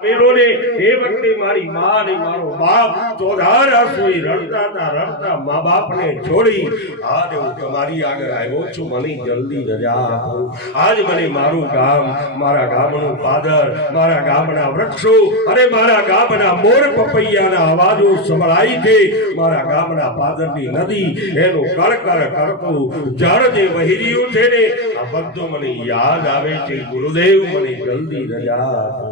મેરોને એ વખતે મારી માં ને મારો બાપ ચોધાર આંસુએ રડતા મા બાપને છોડી આજ હું તમારી આગળ આવ્યો છું. મને જલ્દી રજા આપો. આજ મને મારું ગામ, મારા ગામનું પાદર, મારા ગામના વૃક્ષો અને મારા ગામના મોર પપૈયાના અવાજો સંભળાય છે. મારા ગામના પાદરની નદી એનું કળકળ કરતું જળ જે વહી રહ્યું છે ને, આ બધું મને યાદ આવે છે. ગુરુદેવ, મને જલ્દી રજા આપો.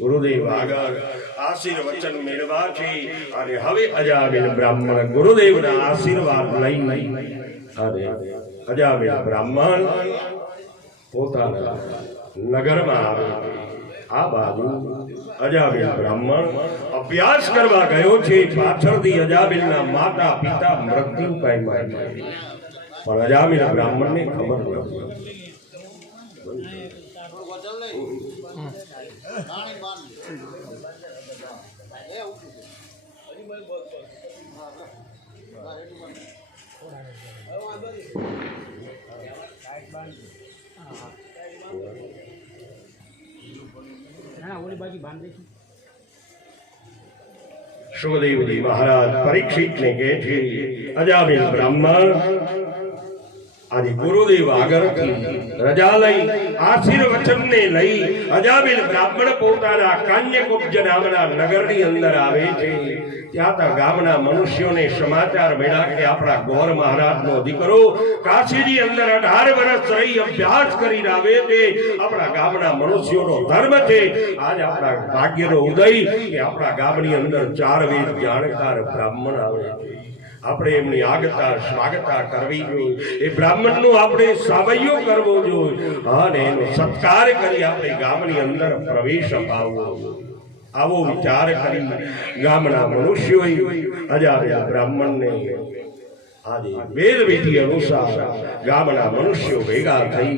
ગુરુદેવ આગળ આશીર્વચન મેળવા છે અને હવે અજામિલ બ્રાહ્મણ ગુરુદેવના આશીર્વાદ લઈને અને અજામિલ બ્રાહ્મણ પોતાના નગરમાં આવે. આ બાજુ અજામિલ બ્રાહ્મણ અભ્યાસ કરવા ગયો છે. પાછળથી અજામિલના માતા પિતા મૃત્યુ પામ્યા છે, પણ અજામિલ બ્રાહ્મણને ખબર નથી. સુખદેવજી મહારાજ પરીક્ષિતને કહે છે, અજામિલ બ્રાહ્મણ આજે ગુરુદેવ આગળથી રજા લઈ આશીર્વચનને લઈ અજામિલ બ્રાહ્મણ પોતાના કાન્યકુબ્જ નામના નગરની અંદર આવે છે. ત્યાં ગામના મનુષ્યોને સમાચાર મળ્યા કે આપણા ગોર મહારાજનો દીકરો કાશીની અંદર 18 વર્ષ રહી અભ્યાસ કરીને આવે છે. આપણા ગામના મનુષ્યોનો ધર્મ છે આજ આપણા ભાગ્યનો ઉદય કે આપણા ગામની અંદર 4 વેદ જાણકાર બ્રાહ્મણ આવે છે. આપણે એમની આગતા સ્વાગતા કરવી જોઈએ. એ બ્રાહ્મણનો આપણે સાવૈયો કરવો જોઈએ અને એનો સત્કાર કરી આપણે ગામની અંદર પ્રવેશ અપાવવો જોઈએ. આવો વિચાર કરી ગામના મનુષ્યોએ અજામિલ બ્રાહ્મણને આજે વેદ વિધિ અનુસાર ગામના મનુષ્યો ભેગા થઈ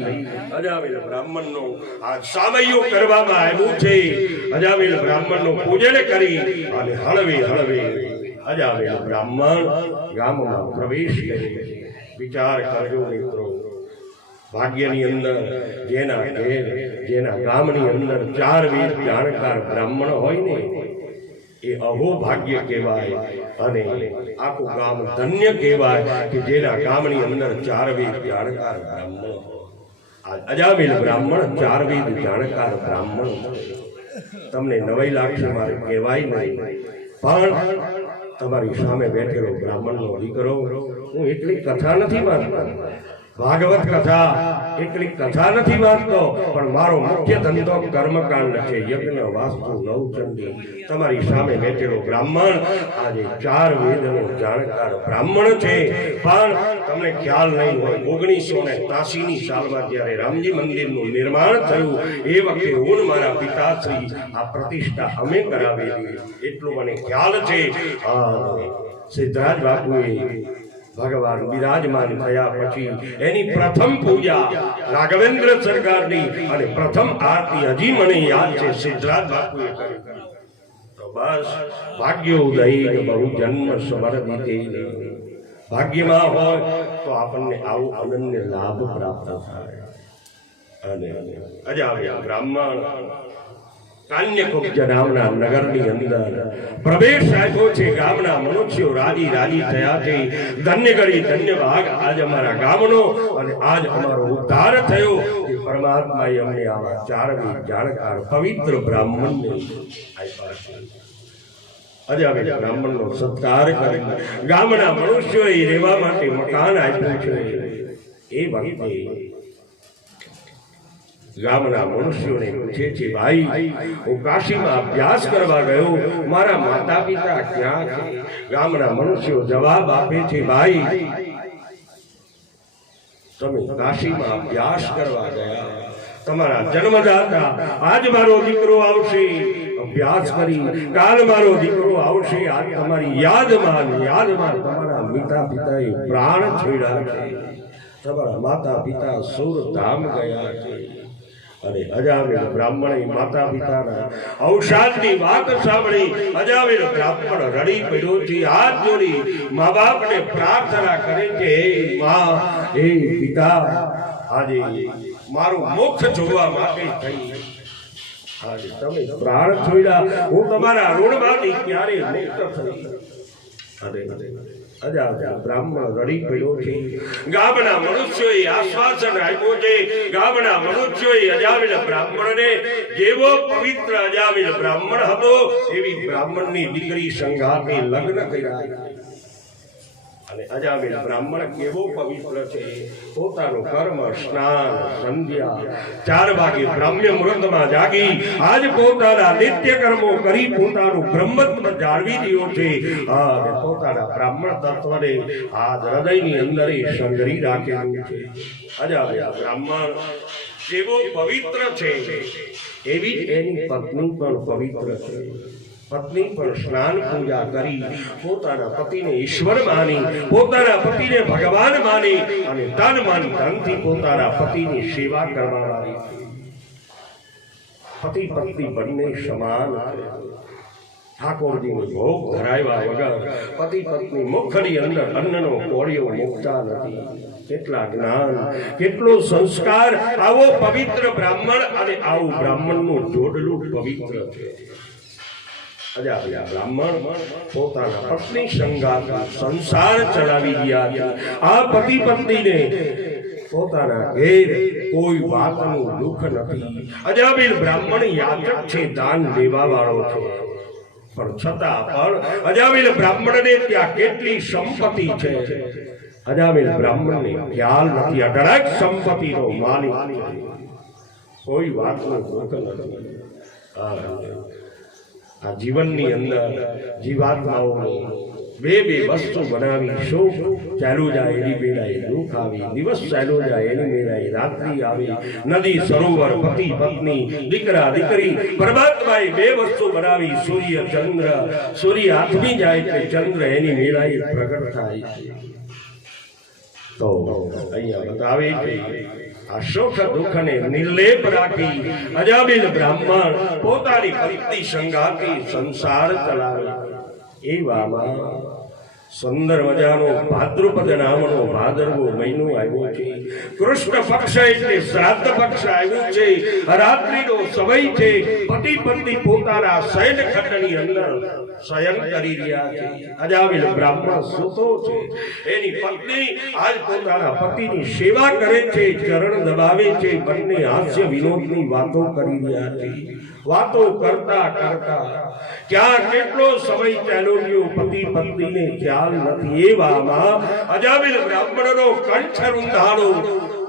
અજામિલ બ્રાહ્મણનો આ સાવૈયો કરવામાં આવ્યું છે. અજામિલ બ્રાહ્મણનું પૂજન કરી અને હળવે હળવે અજામિલ બ્રાહ્મણ ગામમાં પ્રવેશ કરે. વિચાર કરજો મિત્રો, ભાગ્યની અંદર જેના ઘેર જેના ગામની અંદર 4 વેદ જાણકાર બ્રાહ્મણ હોય ને, એ અહો ભાગ્ય કહેવાય અને આખું ગામ ધન્ય કહેવાય કે જેના ગામની અંદર 4 વેદ જાણકાર બ્રાહ્મણ હોય. અજામિલ બ્રાહ્મણ 4 વેદ જાણકાર બ્રાહ્મણ. તમને નવાઈ લાગશે મારે કહેવાય નહીં, પણ તમારી સામે બેઠેલો બ્રાહ્મણનો દીકરો, હું એટલી કથા નથી માનતો, ભાગવત કથા એટલી કથા નથી માનતો, પણ મારો મુખ્ય ધંધો કર્મકાંડ છે, યજ્ઞ વાસ્તુ નવચંડી. તમારી સામે બેઠેલો બ્રાહ્મણ આજે 4 વેદનો જાણકાર બ્રાહ્મણ છે. પણ તમને ખ્યાલ નહીં હોય, 1983ની સાલમાં જ્યારે રામજી મંદિરનું નિર્માણ થયું એ વખતે હું મારા પિતાશ્રી આ પ્રતિષ્ઠા અમે કરાવેલી, એટલું મને ખ્યાલ છે. સિદ્ધરાજ બાપુએ ભગવાન બિરાજમાન થયા પછી એની પ્રથમ પૂજા રાઘવેન્દ્ર સરકારની અને પ્રથમ આરતી હજી મને યાદ છે, સિદ્ધરાજ બાપુએ કરી. તો બસ ભાગ્ય ઉદય બહુ જન્મ સમર્પિતે. ભાગ્યમાં હોય તો આપણને આવો અનન્ય લાભ પ્રાપ્ત થાય. અને અજામિલ બ્રાહ્મણ કાન્યકુબ્જ નામના નગરની અંદર પ્રવેશ આપ્યો છે. ગામના મનુષ્યો રાજી રાજી થયા છે. ધન્ય ગળી ધન્ય ભાગ આજ અમારા ગામનો અને આજ અમારો ઉદ્ધાર થયો કે પરમાત્માએ અમને આવા 4 વેદ જાણકાર પવિત્ર બ્રાહ્મણને આપ્યા છે. અજામિલ બ્રાહ્મણનો સત્કાર કરી ગામના મનુષ્યોએ રહેવા માટે મકાન આપ્યું છે. એ વખતે ગામના મનુષ્યોને પૂછે છે, ભાઈ હું કાશીમાં અભ્યાસ કરવા ગયો, મારા માતા પિતા ક્યાં છે? ગામના મનુષ્યો જવાબ આપે છે, ભાઈ તમે કાશીમાં અભ્યાસ કરવા ગયા, તમારા જન્મદાતા આજ મારો દીકરો આવશે અભ્યાસ કરી, કાલ મારો દીકરો આવશે, આજ તમારી યાદમાં તમારા માતા પિતાએ પ્રાણ છોડ્યા છે, તમારા માતા પિતા સુર ધામ ગયા છે. અને અજામિલ બ્રાહ્મણે માતા પિતાના અવસાનની વાત સાંભળી અજામિલ બ્રાહ્મણ રડી પડ્યો છે. હાથ જોડી મા બાપને પ્રાર્થના કરે છે, હે મા, હે પિતા, આજે મારું મોક્ષ જોવા માટે થઈ આજે તમે પ્રાણ છોડ્યા, હું તમારા ઋણમાંથી ક્યારે મુક્ત થઈ? અરે બ્રાહ્મણ રડી પડ્યો છે. ગામના મનુષ્યોએ આશ્વાસન આપ્યું છે. ગામના મનુષ્યોએ અજામિલ બ્રાહ્મણને જેવો પવિત્ર અજામિલ બ્રાહ્મણ હતો એવી બ્રાહ્મણની દીકરી સંગાતે લગ્ન કર્યા. અને અજામિલ બ્રાહ્મણ કેવો પવિત્ર છે. પોતાનું કર્મ સ્નાન સંધ્યા 4 વાગે બ્રાહ્મ્ય મુહૂર્તમાં જાગી આજ પોતાના નિત્ય કર્મો કરી પોતાનું બ્રહ્મત્વ જાળવી રહ્યો છે. અને પોતાના બ્રાહ્મણ તત્વને આ હૃદયની અંદર સંગ્રહી રાખેલું છે. અજામિલ બ્રાહ્મણ જેવો પવિત્ર છે એવી એની પત્ની પણ પવિત્ર છે. પત્ની પણ સ્નાન પૂજા કરી પોતાના પતિને ઈશ્વર માની, પોતાના પતિને ભગવાન માની અને તન મન ધનથી પોતાના પતિની સેવા કરવા લાગી. પતિ પત્ની બંને સમાન. ઠાકોરજીનો ભોગ ધરાવ્યા વગર પતિ પત્ની મુખની અંદર અન્નનો કોળિયો મૂકતા નથી. કેટલા જ્ઞાન, કેટલો સંસ્કાર! આવો પવિત્ર બ્રાહ્મણ અને આવું બ્રાહ્મણનું જોડલું પવિત્ર છે. અજામિલ બ્રાહ્મણ પોતાના પત્ની સંગાત સંસાર ચલાવી ગયા છે. આ પતિ પત્નીને પોતાના ઘેર કોઈ વાતનું દુઃખ નથી. અજામિલ બ્રાહ્મણ યાચક છે, દાન લેવા વાળો છે. પણ છતાં પણ અજામિલ બ્રાહ્મણને ત્યાં કેટલી સંપત્તિ છે અજામિલ બ્રાહ્મણને ખ્યાલ નથી. અઢળક સંપત્તિનો માલિક છે. કોઈ વાતનું દુઃખ નથી. આ જીવનની અંદર જીવાત્માઓને બે વસ્તુ બનાવી. સુખ ચાલુ જાય એની વેળાએ દુઃખ આવી, દિવસ ચાલુ જાય એની વેળાએ રાત્રિ આવી. નદી સરોવર, પતિ પત્ની, દીકરા દીકરી, પરમાત્માએ બે વસ્તુ બનાવી. સૂર્ય ચંદ્ર, સૂર્ય આથમી જાય કે ચંદ્ર એની વેળાએ પ્રગટ થાય છે. તો અહીંયા બતાવે છે આ સુખ દુઃખને નિર્લેપ રાખી અજામિલ બ્રાહ્મણ પોતાની પત્ની સંગાતી સંસાર ચલાવે. એવામાં સુંદર મજાનો ભાદ્રપદ નામનો ભાદરવો મહિનો આવ્યો છે. કૃષ્ણ પક્ષ એટલે શ્રાદ્ધ પક્ષ આવ્યું છે. રાત્રિનો સમય છે. પતિ પત્ની પોતાના શયન ખંડની અંદર શયન કરી રહ્યા છે. અજામિલ બ્રાહ્મણ સૂતો છે. એની પત્ની આજ પોતાના પતિની સેવા કરે છે, ચરણ દબાવે છે. બંને હાસ્ય વિનોદની વાતો કરી રહ્યા છે. વાતો કરતા કરતા ક્યાં કેટલો સમય ચાલ્યો ગયો પતિ પત્નીને ખ્યાલ નથી. એવામાં અજામિલ બ્રાહ્મણનો કંઠ રૂંધાણો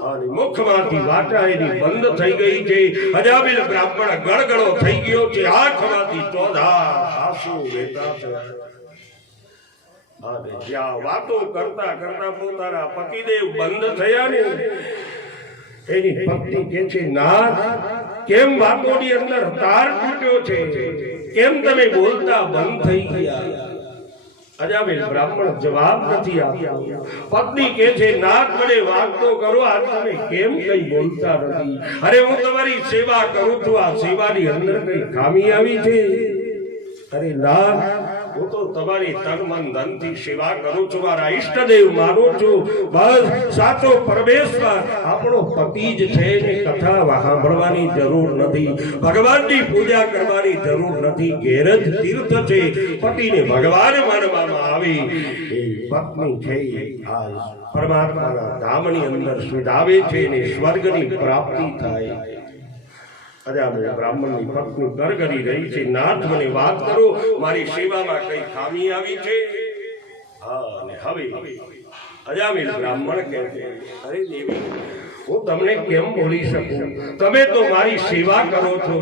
અને મુખમાંથી વાટા એની બંધ થઈ ગઈ છે. અજામિલ બ્રાહ્મણ ગળગળો થઈ ગયો છે. આંખમાંથી ચોધા આંસુ વહેતા છે. અને જ્યાં વાતો કરતા કરતા પોતાના પતિદેવ બંધ થયા ને એની પત્ની કહે છે, નાથ કેમ વાતોની અંદર તાર તૂટ્યો છે? કેમ તમે બોલતા બંધ થઈ ગયા? અજામિલ બ્રાહ્મણ જવાબ નથી આપ્યો. પત્ની કહે છે, નાથ મને વાત તો કરો, આ તમે કેમ કઈ બોલતા નથી? અરે હું તમારી સેવા કરું છું, આ સેવાની અંદર કઈ ખામી આવી છે? અરે નાથ હું તો તમારી તન મન ધનથી સેવા કરું છું, મારા ઈષ્ટદેવ માનું છું. બસ સાચો પરમેશ્વર આપણો પતિ જ છે ને કથા સાંભળવાની જરૂર નથી, ભગવાનની પૂજા કરવાની જરૂર નથી. ઘેર જ તીર્થ છે. પતિને ભગવાન માનવામાં આવી એ પત્ની છે આ પરમાત્માના ધામની અંદર સુધાવે છે ને સ્વર્ગની પ્રાપ્તિ થાય. અજામિલ બ્રાહ્મણની પત્ની ગરગરી રહી છે, નાથ મને વાત કરો, મારી સેવામાં કઈ ખામી આવી છે? અને હવે અજામિલ બ્રાહ્મણ કહે છે, અરે દેવી હું તમને કેમ બોલી શકું? તમે તો મારી સેવા કરો છો,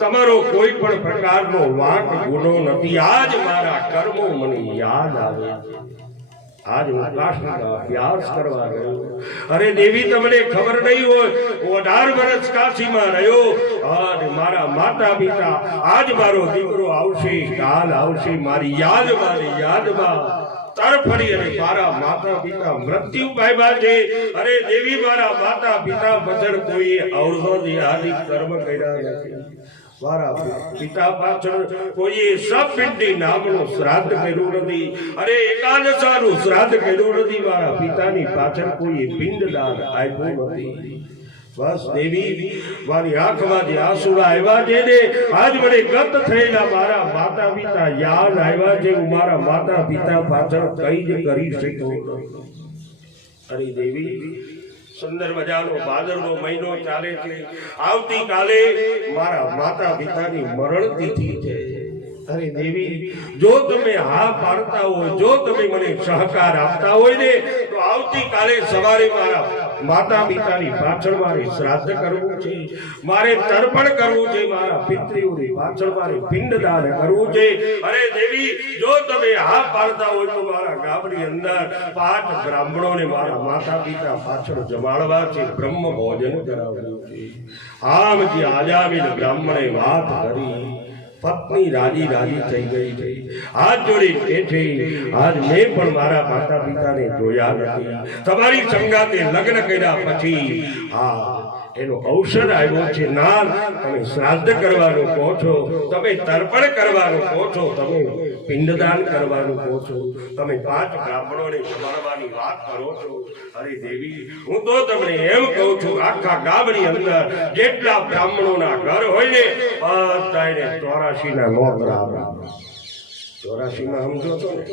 તમારો કોઈ પણ પ્રકારનો વાંક ગુનો નથી. આજ મારા કર્મો મને યાદ આવે. આજ હું કાશીનો અભ્યાસ કરવા ગયો. અરે દેવી તમને ખબર નહીં હોય, હું 18 વર્ષ કાશીમાં રહ્યો અને મારા માતા પિતા આજ મારો દીકરો આવશે, કાલ આવશે, મારી યાદમાં તરફડી અને મારા માતા પિતા મૃત્યુ પામ્યા છે. અરે દેવી મારા માતા પિતા બદલ કોઈએ અવરોધ આદિ કર્મ કર્યા નથી. મારા પિતા પાછળ કોઈએ સપિંડી નામનું શ્રાદ્ધ કર્યું નથી. અરે એકાદશાનું શ્રાદ્ધ કર્યું નથી. મારા પિતાની પાછળ કોઈએ પિંડદાન આપ્યું નથી. બસ દેવી મારી આંખમાંથી આંસુડા આવ્યા છે ને આજ મને ગત થયેલા મારા માતા પિતા યાદ આવ્યા છે. હું મારા માતા પિતા પાછળ કઈ જ કરી શકું. અરે દેવી સુંદર મજાનો ભાદરનો મહિનો ચાલે છે. આવતીકાલે મારા માતા પિતાની મરણ તિથિ છે. અરે દેવી જો તમે હા પાડતા હોય, જો તમે મને સહકાર આપતા હોય ને તો આવતીકાલે સવારે મારા માતા પિતાની પાછળ મારે શ્રાદ્ધ કરવું છે, મારે તર્પણ કરવું છે, મારા પિતૃઓની પાછળ મારે પિંડદાન કરવું છે. અરે દેવી જો તમે હા પાડતા હોય તો મારા ગામની અંદર 5 બ્રાહ્મણોને મારા માતા પિતા પાછળ જમાડવા છે, બ્રહ્મ ભોજન કરાવવું છે. આમ જે આજામીન બ્રાહ્મણે વાત કરી પત્ની રાજી રાજી થઈ ગઈ છે. હાથ જોડી કે છે આજ મેં પણ મારા માતા પિતાને જોયા નથી. તમારી સંગાતે લગ્ન કર્યા પછી એનો અવસર આવ્યો છે. ના તમે શ્રાદ્ધ કરવાનું કહો છો, તમે તર્પણ કરવાનું કહો છો, તમે પિંડદાન કરવાનું કહો છો, તમે 5 બ્રાહ્મણોને જમાડવાની વાત કરો છો. અરે દેવી હું તો તમને એમ કહું છું આખા ગામની અંદર જેટલા બ્રાહ્મણોના ઘર હોય ને બધાને 84 ના નોકરા આપે. 84 માં સમજો છો ને?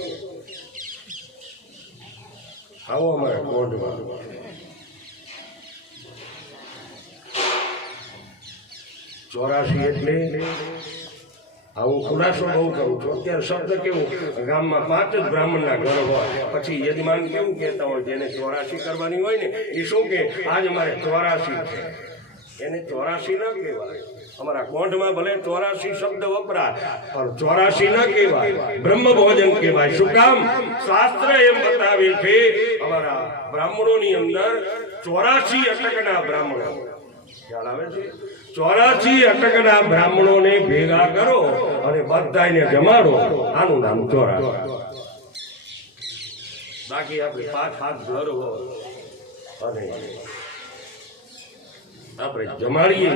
આવો અમારા કોર્ટમાં ચોરાશી એટલે હું ખુલાસો બહુ કરું છું. અત્યારે શબ્દ કેવું ગામમાં 5 જ બ્રાહ્મણના ઘર હોય પછી યજમાન કેવું કહેતા હોય જેને 84 કરવાની હોય ને એ શું કે આજ અમારે 84 છે, એને 84 ન કહેવાય. અમારા કોંઠમાં ભલે 84 શબ્દ વપરાય પણ 84 ન કહેવાય, બ્રહ્મ ભોજન કહેવાય. શું કામ? શાસ્ત્ર એમ બતાવે છે અમારા બ્રાહ્મણોની અંદર 84 અટકના બ્રાહ્મણો, ખ્યાલ આવે છે? 84 અટકના બ્રાહ્મણોને ભેગા કરો અને બધાને જમાડો, આનું નામ 84. બાકી આપણે 5 ઘર હોય અને આપણે જમાડીએ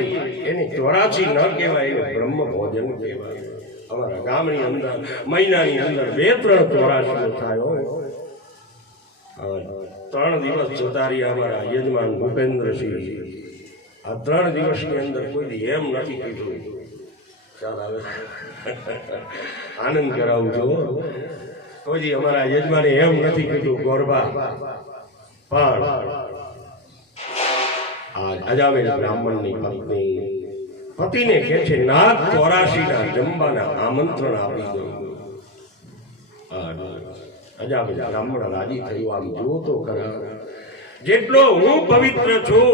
એને 84 ન કહેવાય, એને બ્રહ્મ ભોજન કહેવાય. અમારા ગામની અંદર મહિનાની અંદર 2-3 84 થાય હોય. 3 દિવસ જતા રહ્યા અમારા યજમાન ભૂપેન્દ્રસિંહ. આ 3 દિવસની અંદર કોઈ એમ નથી કીધું. ચાલ આવે આનંદ કરાવું છું. કોઈ અમારા યજમાને એમ નથી કીધું ગોરબા પણ અજામેલ બ્રાહ્મણની પત્ની પતિને કહે છે નાથ 84 ના જમવાના આમંત્રણ આપી દો. અજામેલ બ્રાહ્મણ રાજી થયું. આમ જુઓ તો ખરા, જેટલો હું પવિત્ર છું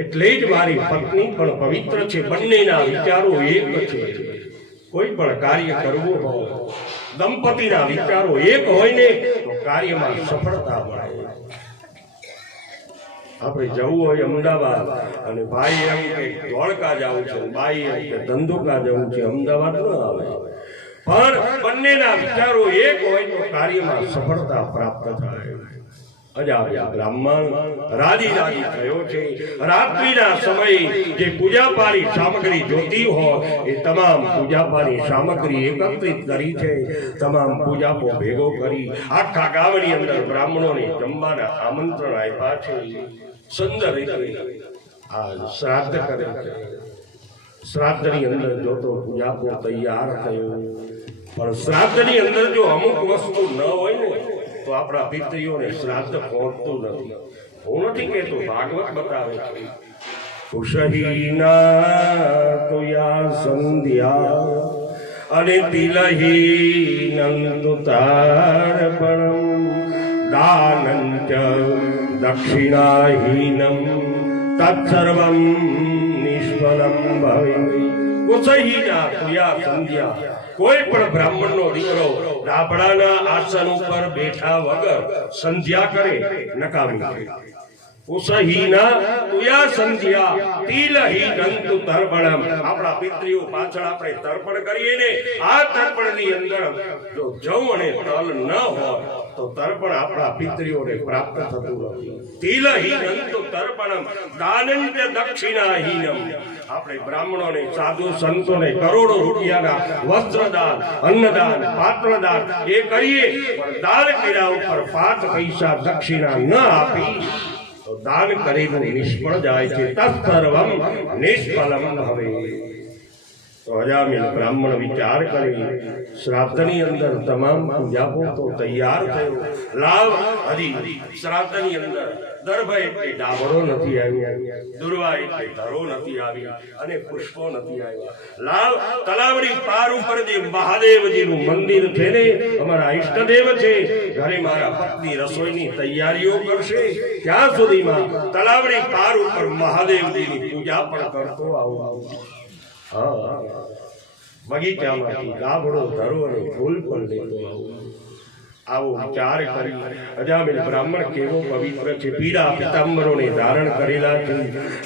એટલે જ મારી પત્ની પણ પવિત્ર છે. બંનેના વિચારો એક છે. કોઈ પણ કાર્ય કરવું હોય, દંપતીના વિચારો એક હોય ને તો કાર્યમાં સફળતા મળે. આપણે જવું હોય અમદાવાદ અને ભાઈ એમ કે ધોળકા જવું છે, ભાઈ એમ કે ધંધુકા જવું છે, અમદાવાદ ન આવે. પણ બંનેના વિચારો એક હોય તો કાર્યમાં સફળતા પ્રાપ્ત થાય. અજામ્યા બ્રાહ્મણ રાજી રાજી થયો છે. રાત્રિના સમયે જે પૂજાપાની સામગ્રી જોતી હોય એ તમામ પૂજાપાની સામગ્રી એકત્રિત કરી છે. તમામ પૂજાપો ભેગો કરી આખા ગામની અંદર બ્રાહ્મણોને જમવાના આમંત્રણ આપ્યા છે. સુંદર રીતે આ શ્રાદ્ધ કરે છે. શ્રાદ્ધની અંદર જો તો પૂજાપો તૈયાર થયો, પણ શ્રાદ્ધની અંદર જો અમુક વસ્તુ ન હોય ને તો આપણા પિતૃઓને શ્રાદ્ધ પહોંચતું નથી. હું નથી કહેતો, ભાગવત બતાવે છે. કુશહીના તુયા સંધ્યા અને તિલહીનં તાર્પણમ દાનંચ દક્ષિણાહીનમ તત્સર્વમ નિષ્ફલમ ભવે. કુશહીના તુયા સંધ્યા, કોઈ પણ બ્રાહ્મણનો દીકરો રાબડાના આસન ઉપર બેઠા વગર સંધ્યા કરે નકામી છે. ઉસહીના તુયા સંધ્યા તિલહીનંતુ તર્પણમ. આપણા પિતૃઓ પાછળ આપણે તર્પણ કરીએ ને, આ તર્પણની અંદર જો જવ અને તલ ન હોય તો તર્પણ આપણા પિતૃઓને પ્રાપ્ત થતું નથી. તિલહીનંતુ તર્પણમ દાનંચ દક્ષિણાહીનમ. આપણે બ્રાહ્મણોને, સાધુ સંતોને કરોડો રૂપિયાના વસ્ત્રદાન, અન્નદાન, પાત્રદાન એ કરીએ પણ દાન કર્યા ઉપર 5 પૈસા દક્ષિણા ન આપી તો દાન કરેલું નિષ્ફળ જાય છે, તત્સર્વમ નિષ્ફલમ ભવે. તો અજામિલ બ્રાહ્મણ વિચાર કરી શ્રાદ્ધની અંદર તમામ પૂજાપો તો તૈયાર થયો. લાવ હજી શ્રાદ્ધની અંદર દર્ભ એટલે ડાબરો નથી આવ્યો, દુર્વા એટલે ધરો નથી આવી અને પુષ્પો નથી આવ્યા. લાવ તલાવડી પાર ઉપર જે મહાદેવજીનું મંદિર છે ને, અમારા ઈષ્ટદેવ છે, ઘરે મારા પત્ની રસોઈની તૈયારીઓ કરશે, ત્યાં સુધીમાં તલાવડી પાર ઉપર મહાદેવજીની પૂજા પણ કરતો આવું. બગીચામાંથી ગાભડો ધરો અને ફૂલ પણ લેતો આવો વિચાર કરી અજામિલ બ્રાહ્મણ કેવો પવિત્ર છે. પીળા પીતાંબરોને ધારણ કરેલા છે,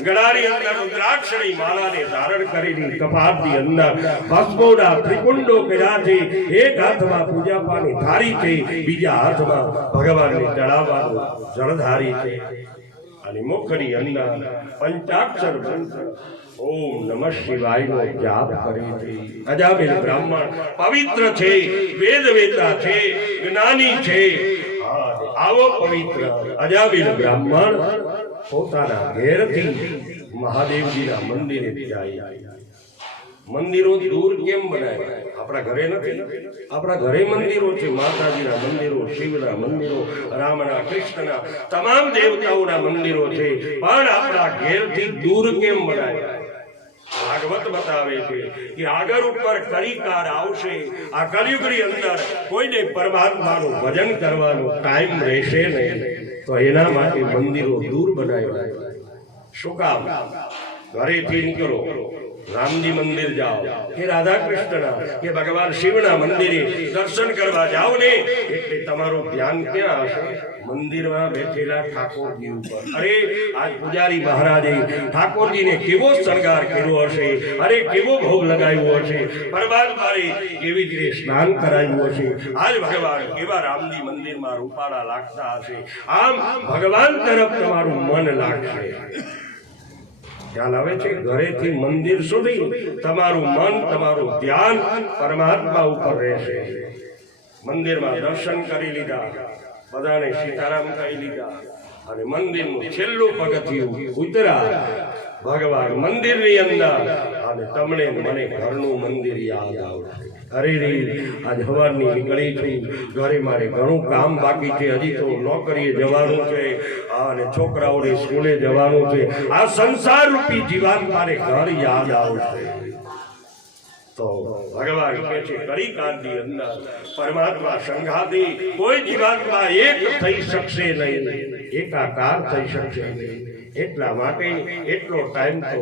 ગળાની અંદર રુદ્રાક્ષની માળાને ધારણ કરેલી, કપાળની અંદર ભસ્મોના ત્રિકુંડો કર્યા છે, એક હાથમાં પૂજાપાની ધારી છે, બીજા હાથમાં ભગવાનને ચડાવવાનું જળધારી છે, અને મુખની અંદર પંચાક્ષર મંત્ર ઓમ નમઃ શિવાયનો જાપ કરે છે. અજામિલ બ્રાહ્મણ પવિત્ર છે, વેદ વેતા છે, જ્ઞાની છે. આવો પવિત્ર અજામિલ બ્રાહ્મણ પોતાના ઘેરથી મહાદેવજીના મંદિરે જાય. મંદિરો દૂર કેમ બનાવે? આપણા ઘરે નથી, આપણા ઘરે મંદિરો છે, માતાજીના મંદિરો, શિવના મંદિરો, રામના, કૃષ્ણના, તમામ દેવતાઓના મંદિરો છે, પણ આપણા ઘેરથી દૂર કેમ બનાવે? ભાગવત બતાવે છે કે આગળ ઉપર કલિકાળ આવશે, આ કલિયુગની અંદર કોઈને પરમાત્માનું ભજન કરવાનો ટાઈમ રહેશે નહીં, તો એના માટે મંદિરો દૂર બનાવ્યા. શું કામ? ઘરેથી નીકળો, રામજી મંદિર જાઓ કે રાધા કૃષ્ણના કે ભગવાન શિવના મંદિરે દર્શન કરવા જાઓ ને, એટલે તમારું ધ્યાન ક્યાં હશે? મંદિરમાં બેઠેલા ઠાકોરજી ઉપર. અરે આજ પૂજારી મહારાજે ઠાકોરજીને કેવો શણગાર કર્યો હશે, અરે કેવો ભોગ લગાવ્યો હશે, પરમાત્માએ કેવી રીતે સ્નાન કરાવ્યું હશે, આજ ભગવાન કેવા રામજી મંદિરમાં રૂપાળા લાગતા હશે. આમ ભગવાન તરફ તમારું મન લાગશે. ખ્યાલ આવે છે? ઘરેથી મંદિર સુધી તમારું મન, તમારું ધ્યાન પરમાત્મા ઉપર રહેશે. મંદિરમાં દર્શન કરી લીધા, બધાને સીતારામ કહી લીધા, અને મંદિરનું છેલ્લું પગથિયું ઉતર્યા ભગવાન મંદિરની અંદર, અને તમને મને ઘરનું મંદિર યાદ આવશે. અરે રે, આજ સવારની નીકળી છું, ઘરે મારે ઘણું કામ બાકી છે, હજી તો નોકરીએ જવાનું છે, અને છોકરાઓને સ્કૂલે જવાનું છે. આ સંસાર રૂપી જીવન મારે ઘર યાદ આવશે. તો ભગવાન કહે છે કલિકાળની અંદર પરમાત્મા સંઘાતી કોઈ જીવાત્મા એક થઈ શકશે નહીં, એકાકાર થઈ શકશે નહીં. એટલા માટે એટલો ટાઈમ તો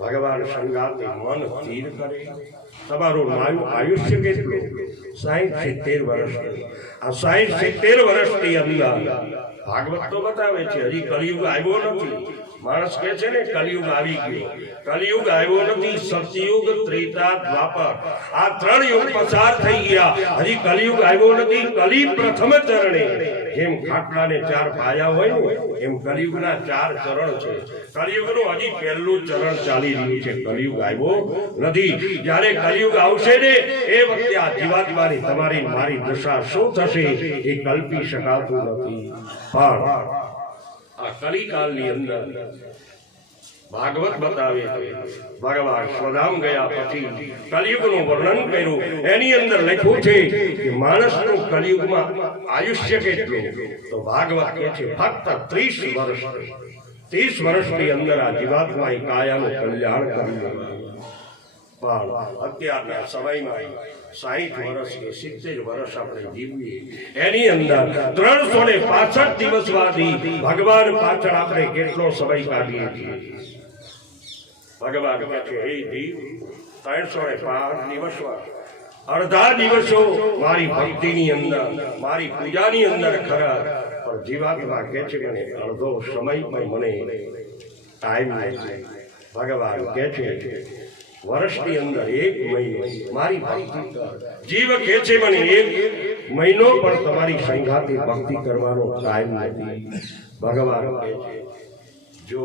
ભગવાન સંઘાતે મન સ્થિર કરે. તમારું આયુષ્ય કેટલું? 60-70 વર્ષ. આ 60-70 વર્ષની અંદર ભાગવત તો બતાવે છે હજી કલિયુગ આવ્યો નથી. માણસ કહે છે ને કલિયુગ આવી ગયો, કલિયુગ આવ્યો નથી. સતયુગ, ત્રેતા, દ્વાપર, આ 3 યુગ પસાર થઈ ગયા, હજી કલિયુગ આવ્યો નથી. કલિ પ્રથમ ચરણે, જેમ ખાટલાને 4 પાયા હોય ને, એમ કલિયુગના 4 ચરણ છે. કલિયુગનું હજી પહેલું ચરણ ચાલી રહ્યું છે, કલિયુગ આવ્યો નથી. જ્યારે કલિયુગ આવશે ને, એ વખતે આ જીવાત્માની તમારી મારી દશા શું થશે એ કલ્પી શકાતું નથી. પણ આ કલિકાળની અંદર ભાગવત બતાવે છે, ભગવાન સ્વધામ ગયા પછી કલિયુગનું વર્ણન કર્યું. એની અંદર લખ્યું છે કે માણસનું કલિયુગમાં આયુષ્ય કેટલું? તો ભાગવત કહે છે ફક્ત 30 વર્ષ. 30 વર્ષની અંદર આ જીવાત્માએ કાયાનું કલ્યાણ કર્યું. પણ અત્યારના સમયમાં 60 વર્ષ કે 70 વર્ષ આપણે જીવીએ, એની અંદર 365 દિવસમાંથી ભગવાન પાછળ આપણે કેટલો સમય કાઢીએ છીએ? ભગવાન કહે છે હે જીવ, 365 દિવસમાં અડધા દિવસો મારી ભક્તિની અંદર, મારી પૂજાની અંદર ખરા, પણ જીવાત્મા કહે છે મને અડધો સમય પણ મને ટાઈમ નથી. ભગવાન કહે છે વર્ષની અંદર 1 મહિનો મારી ભક્તિ કર. જીવ કહે છે મને 1 મહિનો પણ તમારી સંઘાતી ભક્તિ કરવાનો ટાઈમ નથી. ભગવાન કહે છે જો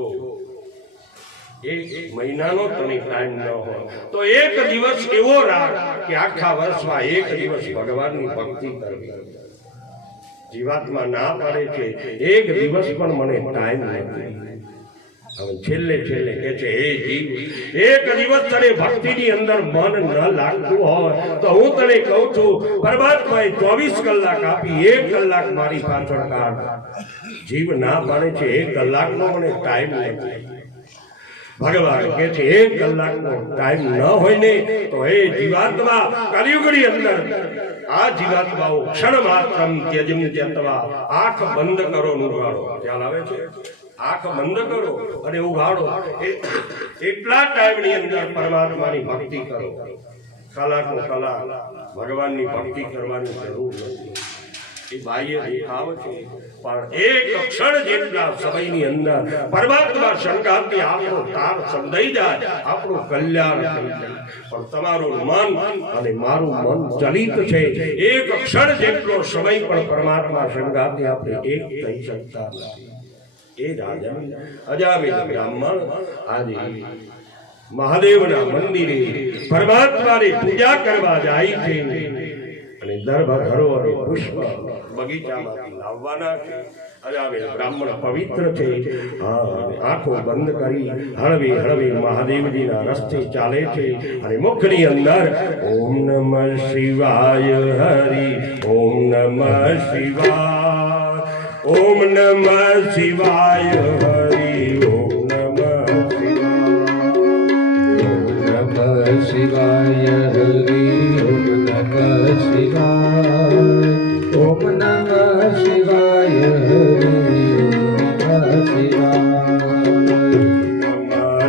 1 મહિનાનો તને ટાઈમ ન હોય તો 1 દિવસ એવો રાખ કે આખા વર્ષમાં 1 દિવસ ભગવાનની ભક્તિ કરવી. જીવાત્મા ના પાડે છે એક દિવસ પણ મને ટાઈમ નથી. હવે છેલ્લે છેલ્લે કે છે હે જીવ, એક દિવસ તને ભક્તિની અંદર મન ન લાગતું હોય તો હું તને કહું છું પરમાત્માએ 24 કલાક આપી, 1 કલાક મારી પાછળ કાઢ. જીવ ના પાડે છે 1 કલાકનો મને ટાઈમ નથી. ભગવાન કે છે 1 કલાકનો ટાઈમ ન હોય ને તો હે જીવાત્મા કલિયુગની અંદર આ જીવાત્માઓ ક્ષણ માત્રમ ત્યજમ ત્યક્તવા, આંખ બંધ કરો ને ઉઘાડો. ખ્યાલ આવે છે? આંખ બંધ કરો અને ઉઘાડો. એટલા ટાઈમની અંદર પરમાત્માની ભક્તિ કરો. કલાકો કલાક ભગવાનની ભક્તિ કરવાની જરૂર નથી. એ બાહ્ય દેખાવ છે, પણ એક ક્ષણ જેટલા સમયની અંદર પરમાત્મા શંકાથી આપણો તાર સમજાઈ જાય, આપણું કલ્યાણ થઈ જાય. પણ તમારું મન અને મારું મન ચલિત છે. એક ક્ષણ જેટલો સમય પણ પરમાત્મા શંકાથી આપણે એક થઈ શકતા નથી. એ રાજા અજામિલ બ્રાહ્મણ આજે મહાદેવના મંદિરે પરમાત્માની પૂજા કરવા જાય છે અને દર્ભ ધરો અને પુષ્પ બગીચામાંથી લાવવાના છે. અજામિલ બ્રાહ્મણ પવિત્ર છે. આંખો બંધ કરી હળવી હળવી મહાદેવજીના રસ્તે ચાલે છે અને મુખની અંદર ઓમ નમઃ શિવાય હરિ ઓમ નમઃ શિવાય ઓમ નમઃ શિવાય હરિ ઓમ નમઃ શિવાય હરિ ઓમ નમઃ શિવાય ઓમ નમઃ શિવાય હરિ ઓમ નમઃ શિવાય હરિ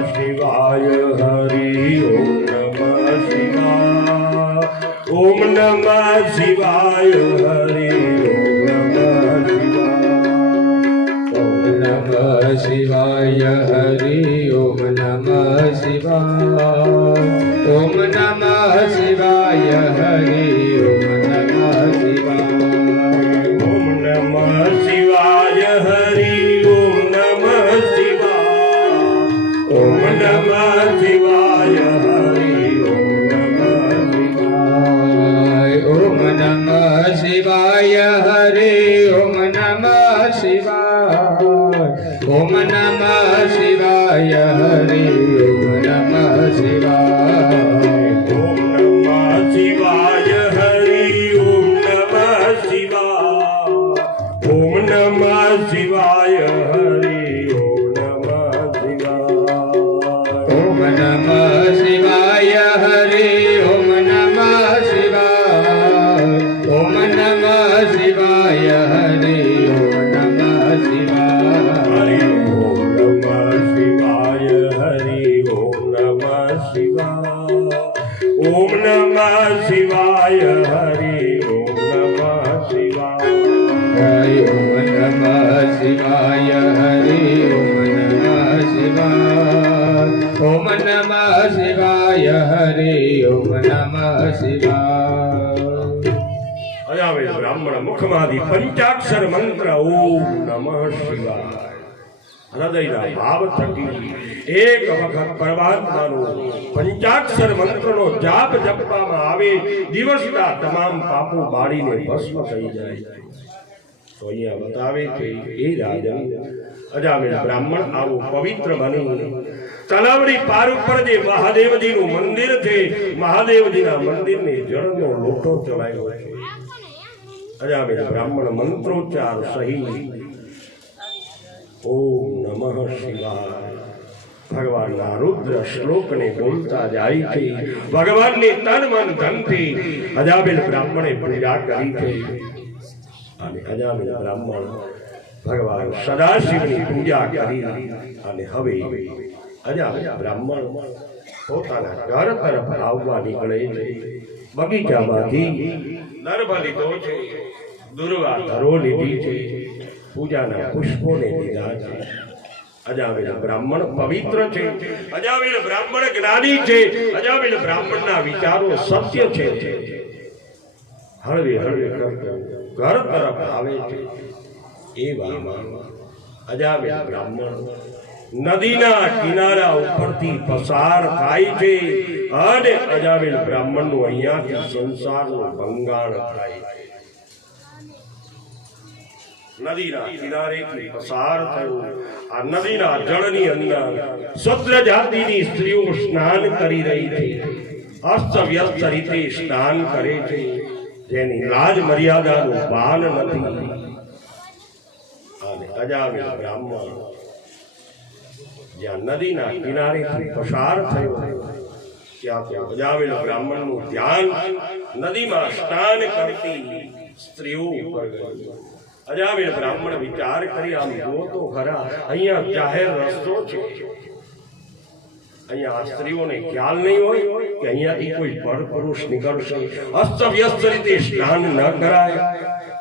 શિવાય હરિ ઓમ નમઃ શિવાય ઓમ નમઃ શિવાય હરિ ઓમ નમઃ શિવાય ઓમ નમઃ શિવાય હરિ ઓમ નમઃ શિવાય ઓમ નમઃ શિવાય હરિ ઓમ નમઃ શિવાય હરિ ઓમ નમઃ શિવાય ઓમ નમઃ શિવાય હરિ ઓમ નમઃ શિવાય ઓમ નમઃ શિવાય હરિ ઓમ નમઃ શિવાય ઓમ નમઃ શિવાય હરિ ઓમ નમઃ શિવાય ઓમ નમઃ શિવાય હરિ ઓમ નમઃ શિવાય ઓમ નમઃ શિવાય હરિ ઓમ નમઃ શિવાય ઓમ નમઃ શિવાય હરિ ઓમ નમઃ શિવાય ઓમ નમઃ શિવાય હરિ ઓમ નમઃ શિવાય ઓમ નમઃ શિવાય હરિ ઓમ નમઃ શિવાય અજામિલ બ્રાહ્મણ મુખમાંથી પંચાક્ષર મંત્ર ઓમ નમઃ શિવાય હૃદયના ભાવ થકી એક વખત પરમાત્માનો પંચાક્ષર મંત્રનો જાપ જપવામાં આવે, દિવસના તમામ પાપો બાળીને ભસ્મ થઈ જાય. તો અહીંયા બતાવે છે એ રાજન અજામિલ બ્રાહ્મણ આવું પવિત્ર બની તલાવડી પાર ઉપર જે મહાદેવજીનું મંદિર છે, મહાદેવજીના મંદિરને જળનો લોટો ચડાયો છે. અજામિલ બ્રાહ્મણ મંત્રોચ્ચાર સહિત ઓમ નમઃ શિવાય ભગવાનના રુદ્ર શ્લોકને બોલતા જાય છે. ભગવાનની તન મન ધનથી અજામિલ બ્રાહ્મણે પૂજા કરી છે અને અજામિલ બ્રાહ્મણ ભગવાન સદાશિવની પૂજા કરી અને હવે અજામિલ બ્રાહ્મણ પોતાના ઘર તરફ આવવા નીકળે છે. બગીચામાંથી દર્ભ લીધો છે, દુર્વા ધરો લીધી છે, પૂજાના પુષ્પોને લીધા છે. અજામિલ બ્રાહ્મણ પવિત્ર છે, અજામિલ બ્રાહ્મણ જ્ઞાની છે, અજામિલ બ્રાહ્મણના વિચારો સત્ય છે. હળવે હળવે ઘર તરફ આવે છે. એવામાં અજામિલ બ્રાહ્મણ નદીના કિનારા ઉપરથી પસાર થાય છે અને અજામિલ બ્રાહ્મણનું અહીંયાથી સંસારનું ભંગાણ થાય છે. નદીના કિનારેથી પસાર થયો. આ નદીના જળની અંદર શુદ્ર જાતિની સ્ત્રીઓ સ્નાન કરી રહી છે. અસ્ત વ્યસ્ત રીતે સ્નાન કરે છે, જેની લાજ મર્યાદાનું ભાન નથી. અને અજામિલ બ્રાહ્મણ જ્યાં નદીના કિનારેથી પસાર થયો ત્યાં અજામિલ બ્રાહ્મણનું ધ્યાન નદીમાં સ્નાન કરતી સ્ત્રીઓ ઉપર ગયું. અજામિલ બ્રાહ્મણ વિચાર કરી આમ જુઓ તો ખરા, અહીંયા જાહેર રસ્તો છે, અહીંયા આ સ્ત્રીઓને ખ્યાલ નહીં હોય કે અહીંયાથી કોઈ પર પુરુષ નીકળશે. અસ્ત વ્યસ્ત રીતે સ્નાન ન કરાય.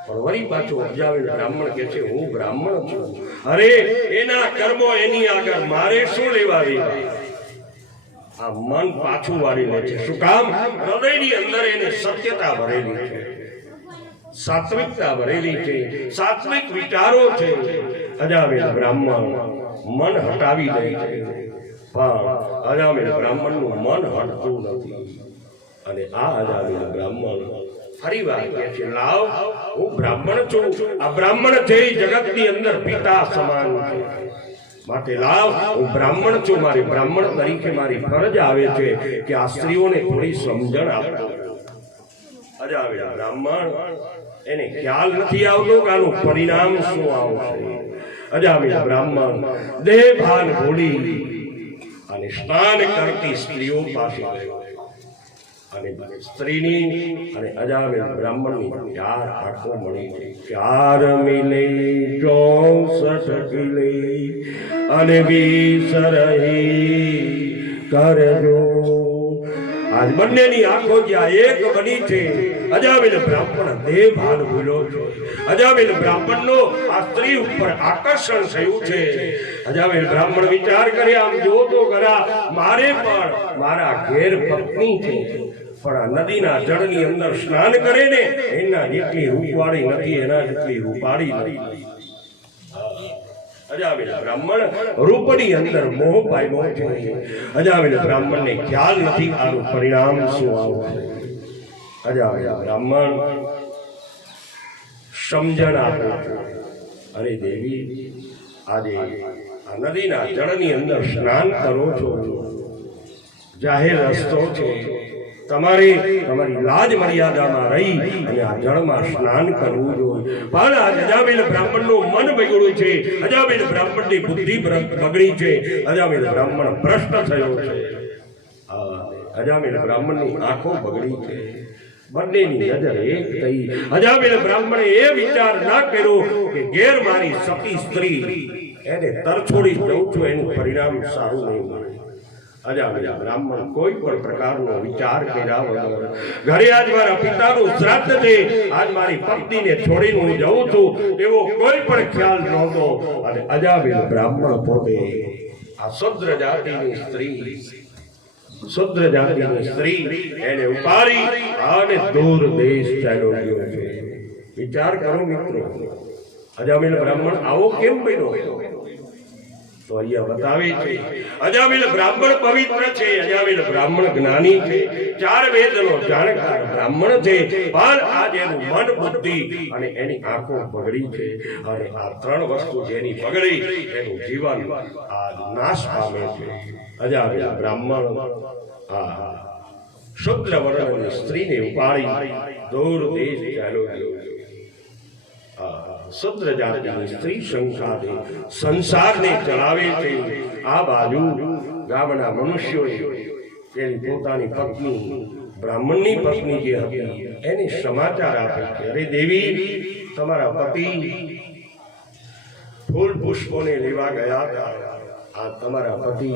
પણ વળી પાછો અજામિલ બ્રાહ્મણ કે છે હું બ્રાહ્મણ છું. અરે એના કર્મો એની આગળ મારે શું લેવા દેવા. આ મન પાછું વાળી લે છે. શું કામ? હૃદયની અંદર એને સત્યતા ભરેલી છે, સાત્વિકતા ભરેલી છે, સાત્વિક વિચારો છે. અજામિલ બ્રાહ્મણ મન હટાવી દે છે, પણ અજામિલ બ્રાહ્મણનું મન હટતું નથી. અને આ અજામિલ બ્રાહ્મણ ફરી વાર કહે છે લાવ હું બ્રાહ્મણ છું. આ બ્રાહ્મણ છે એ જગતની અંદર પિતા સમાન છે, માટે લાવ હું બ્રાહ્મણ છું. મારી બ્રાહ્મણ તરીકે મારી ફરજ આવે છે કે આ સ્ત્રીઓને થોડી સમજણ આપો. અજામિલ બ્રાહ્મણ એને ખ્યાલ નથી આવતો કે આનું પરિણામ શું આવશે. અજામિલ બ્રાહ્મણ દેહ ભાન ભૂલી અને સ્નાન કરતી સ્ત્રીઓ પાસે ગયો. અને સ્ત્રીની અને અજામિલ બ્રાહ્મણની ચાર આંખો મળી છે. 4 મિલે 64 કિલે અને 20 રહી કરજો. આજ બંનેની આંખો જ્યાં એક બની છે. અજામિલ બ્રાહ્મણ દેહ ભાન ભૂલ્યો છે. અજામિલ બ્રાહ્મણનો આ સ્ત્રી ઉપર આકર્ષણ થયું છે. અજામિલ બ્રાહ્મણ વિચાર કરે આમ જો તો ખરા, મારે પણ મારા ઘેર પત્ની છે, પણ આ નદીના જળની અંદર સ્નાન કરે ને એના જેટલી રૂપવાળી નથી, એના જેટલી રૂપાળી નથી. અજામિલ બ્રાહ્મણ રૂપની અંદર મોહ પામ્યો છે. અજામિલ બ્રાહ્મણને ખ્યાલ નથી આનું પરિણામ શું આવશે. અજામિલ બ્રાહ્મણ સમજણ આપે છે. અરે દેવી, આજે આ નદીના જળની અંદર સ્નાન કરો છો, જાહેર રસ્તો છે, તમારે તમારી લાજ મર્યાદામાં રહી અને આ જળમાં સ્નાન કરવું જોઈએ. પણ આ અજામિલ બ્રાહ્મણનું મન બગડ્યું છે. અજામિલ બ્રાહ્મણની બુદ્ધિ બગડી છે. અજામિલ બ્રાહ્મણ ભ્રષ્ટ થયો છે. અજામિલ બ્રાહ્મણની આંખો બગડી છે. બંનેની નજર એક થઈ. અજામિલ બ્રાહ્મણે એ વિચાર ના કર્યો કે ઘેર મારી સતી સ્ત્રી એને તરછોડી દઉં છું, એનું પરિણામ સારું નહીં મળે. અજામિલ બ્રાહ્મણ કોઈ પણ પ્રકારનો વિચાર કર્યા વગર ઘરે આજ મારા પિતાનું શ્રાદ્ધ છે, આજ મારી પત્નીને છોડીને હું જઉં છું એવો કોઈ પણ ખ્યાલ નહોતો. અને અજામિલ બ્રાહ્મણ પોતે આ શુદ્ર જાતિની સ્ત્રી એને ઉપાડી અને દૂર દેશ ચાલ્યો ગયો છે. વિચાર કરો મિત્રો, અજામિલ બ્રાહ્મણ આવો કેમ બન્યો? તો અહીંયા બતાવે છે અજામિલ બ્રાહ્મણ પવિત્ર છે, અજામિલ બ્રાહ્મણ જ્ઞાની છે, 4 વેદનો જાણકાર બ્રાહ્મણ છે, પણ આ જેનું મન બુદ્ધિ અને એની આંખો બગડી છે. અને આ 3 વસ્તુ જેની બગડી એનું જીવન આ નાશ પામે છે. અજામિલ બ્રાહ્મણ આ શુદ્ર વર્ણની સ્ત્રીને ઉપાડી દૂર દેશ ચાલ્યો ગયો. શુદ્ર જાતિની સ્ત્રી શંકાદે સંસારને ચલાવે છે. આ બાજુ ગામના મનુષ્યોએ તેની પોતાની પત્ની બ્રાહ્મણની પત્ની જે હતી એને સમાચાર આપે છે, અરે દેવી, તમારા પતિ ફૂલ પુષ્પોને લેવા ગયા હતા, આ તમારા પતિ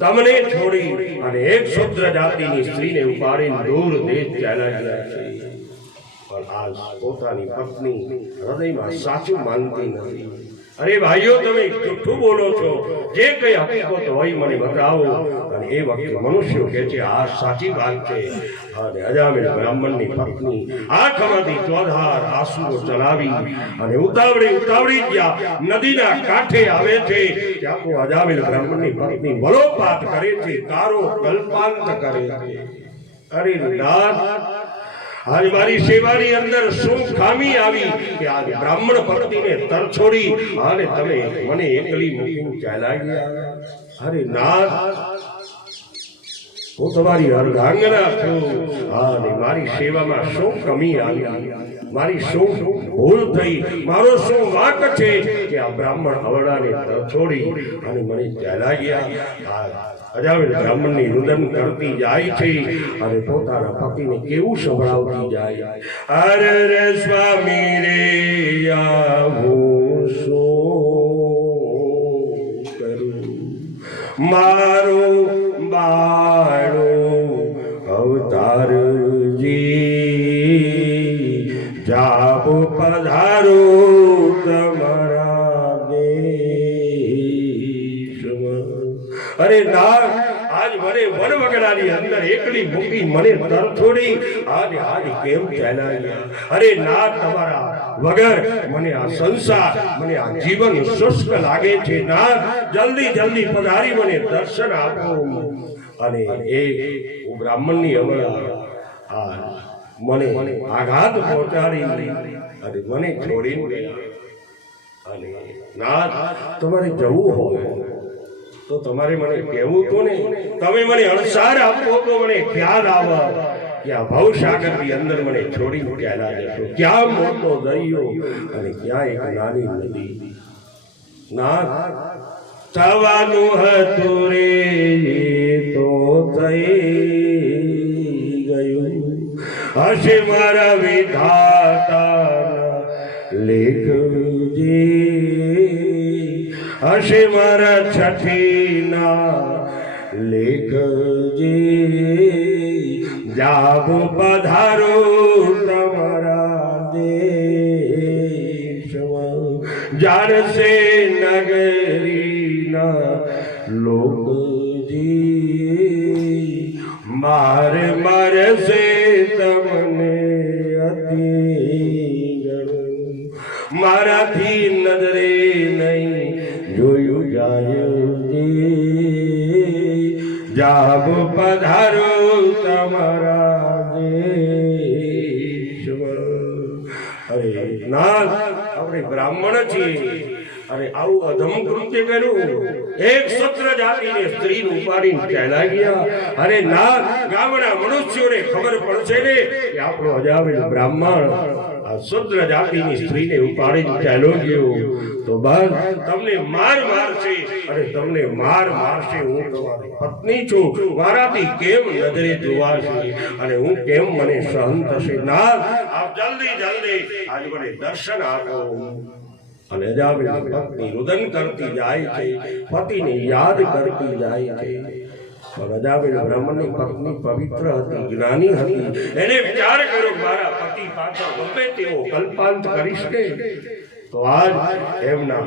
તમને છોડી અને એક શુદ્ર જાતિની સ્ત્રીને ઉપાડીને દૂર દેશ ચાલ્યા ગયા છે. પણ આજ પોતાની પત્ની હૃદયમાં સાચું માનતી નથી. અરે ભાઈઓ, તમે જૂઠું બોલો છો, જે કઈ હકીકત હોય મને બતાવો. અને એ વખતે મનુષ્યો કહે છે આ સાચી વાત છે. અને અજામિલ બ્રાહ્મણની પત્ની આંખમાંથી ચોધાર આંસુઓ ચલાવી અને ઉતાવળી જ્યાં નદીના કાંઠે આવે છે ત્યાં તો અજામિલ બ્રાહ્મણની પત્ની વલોપાત કરે છે, તારો કલ્પાંત કરે છે. અરે નાથ, આજ મારી સેવાની અંદર શું ખામી આવી કે આજ બ્રાહ્મણ પત્નીને તરછોડી અને તમે મને એકલી મૂકીને ચાલ્યા ગયા? અરે નાથ, હું તમારી અર્ધાંગના છું અને મારી સેવામાં શું કમી આવી, મારી શું ભૂલ થઈ, મારો શું વાંક છે કે આ બ્રાહ્મણ અવળાને તરછોડી અને મને ચાલ્યા ગયા? અજામિલ બ્રાહ્મણની રુદન કરતી જાય છે અને પોતાના પતિને કેવું સંભળાવતી જાય, અરે રે સ્વામી રે આવું શું કરું, મારું બાળું અવતારજી, જાબ પધારો તમારા દેશમાં. અરે ના, આજ મને વનવગડાની અંદર એકલી મૂકી મને તરછોડી આજ કેમ ચાલ્યા ગયા? અરે ના, તમારા વગર મને આ સંસાર, મને આ જીવન શુષ્ક લાગે છે. ના, જલ્દી જલ્દી પધારી મને દર્શન આપો. અને એ બ્રાહ્મણની અવળા મને આઘાત પહોંચાડી અને મને છોડીને ગયા. અને ના, તમારે જવું હોય તો તમારે મને કહેવું તો ને, તમે મને અણસાર આપો તો મને ખ્યાલ આવે કે આ ભવસાગરની અંદર મને છોડીને ક્યાં જશો, ક્યાં મોટો દરિયો અને ક્યાં એક નાની નદી. ના, થવાનું હતું રે તો થઈ ગયું, હશે મારા વિધાતાના લેખજે, હશે મારા છઠ્ઠીના લેખજે, જાબ પધારો તમારા દેશમાં, જાણશે નગરીના લોકજી, મારે મારશે તમને અતિ ગણું, મારાથી નજરે નહીં જોયું જાય, જાબ પધારો તમારા દેશમાં. અરે નાથ, આપણે બ્રાહ્મણ છીએ અને આવું અધમ કૃત્ય કર્યું, એક શૂદ્ર જાતિની સ્ત્રીને ઉપાડીને ચાલ્યા ગયા. અરે નાથ, ગામના મનુષ્યોને ખબર પડશે ને કે આપણો અજામિલ બ્રાહ્મણ આ શૂદ્ર જાતિની સ્ત્રીને ઉપાડીને ચાલ્યો ગયો તો બસ તમને માર મારશે. અને તમને માર મારશે, હું તમારી પત્ની છું, મારાથી કેમ નજરે જોવાશે અને હું કેમ મને સહન થશે? નાથ, આપ જલ્દી જલ્દી આજ મને દર્શન આપો. અને અજામિલ પત્ની રુદન કરતી જાય છે, પતિને યાદ કરતી જાય છે. પણ અજામિલ બ્રાહ્મણની પત્ની પવિત્ર હતી, જ્ઞાની હતી. એને વિચાર કર્યો મારા પતિ પાછળ ગમે તેવો કલ્પાંત કરીશ ને તો આજ એમના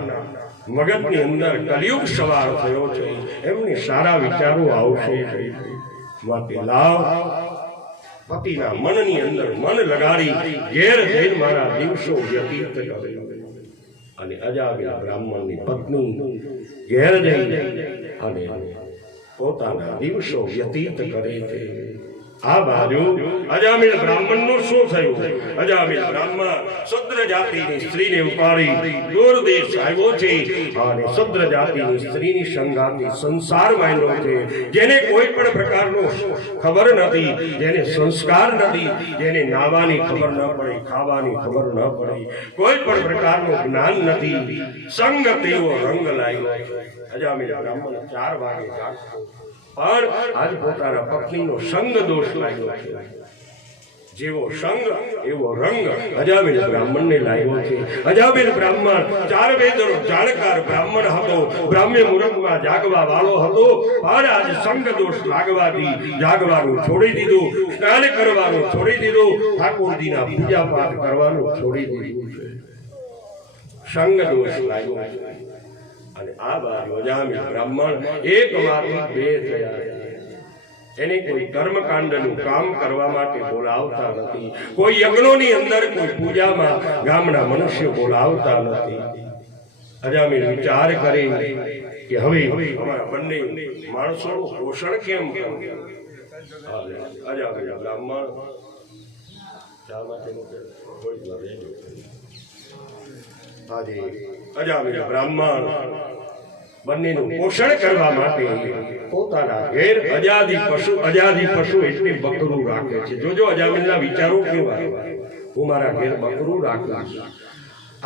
મગજની અંદર કલિયુગ સવાર થયો છે, એમને સારા વિચારો આવશે. માટે લાવ, પતિના મનની અંદર મન લગાડી ઘેર જઈને મારા દિવસો વ્યતીત કરે. અને અજામિલ બ્રાહ્મણની પત્ની ઘેર જઈને અને પોતાના દિવસો વ્યતીત કરે છે. આ બાજુ અજામિલ બ્રાહ્મણનું શું થયું? અજામિલ બ્રાહ્મણ શૂદ્ર જાતિની સ્ત્રીને ઉપાડી દૂર દેશ આવ્યો છે અને શૂદ્ર જાતિની સ્ત્રીની સંગાતી સંસાર માંડ્યો છે. જેને કોઈ પણ પ્રકારનો ખબર નથી, જેને સંસ્કાર નથી, જેને નાવાની ખબર ન પડે, ખાવાની ખબર ન પડે, કોઈ પણ પ્રકારનું જ્ઞાન નથી, સંગ તેવો રંગ લાગ્યો. અજામિલ બ્રાહ્મણ 4 વાગે જાગતો પણ આજ પોતાના પત્નીનો સંગ દોષ લાગ્યો છે. જેવો સંગ એવો રંગ અજામિલ બ્રાહ્મણને લાગ્યો છે. અજામિલ બ્રાહ્મણ 4 વેદનો જાણકાર બ્રાહ્મણ હતો, બ્રાહ્મ્ય મુહૂર્તમાં જાગવા વાળો હતો. પણ આજ સંગ દોષ લાગવાથી જાગવાનું છોડી દીધું, સ્નાન કરવાનું છોડી દીધું, ઠાકોરજીના પૂજા પાઠ કરવાનું છોડી દીધું છે. સંગ દોષ લાગ્યો છે. અને આ બાજુ અજામિલ બ્રાહ્મણ એકમાંથી 2 થયા. એને કોઈ કર્મકાંડનું કામ કરવા માટે બોલાવતા નથી, કોઈ યજ્ઞોની અંદર, કોઈ પૂજામાં ગામના મનુષ્યો બોલાવતા નથી. અજામિલ વિચાર કરે કે હવે અમારા બંને માણસોનું પોષણ કેમ કરવું? અજામિલ બ્રાહ્મણ આજે અજામિલ બ્રાહ્મણ બંનેનું પોષણ કરવા માટે પોતાના ઘેર અજાદી પશુ એટલે બકરું રાખે છે. જોજો અજામિલના વિચારો કેવા. હું મારા ઘેર બકરું રાખીશ,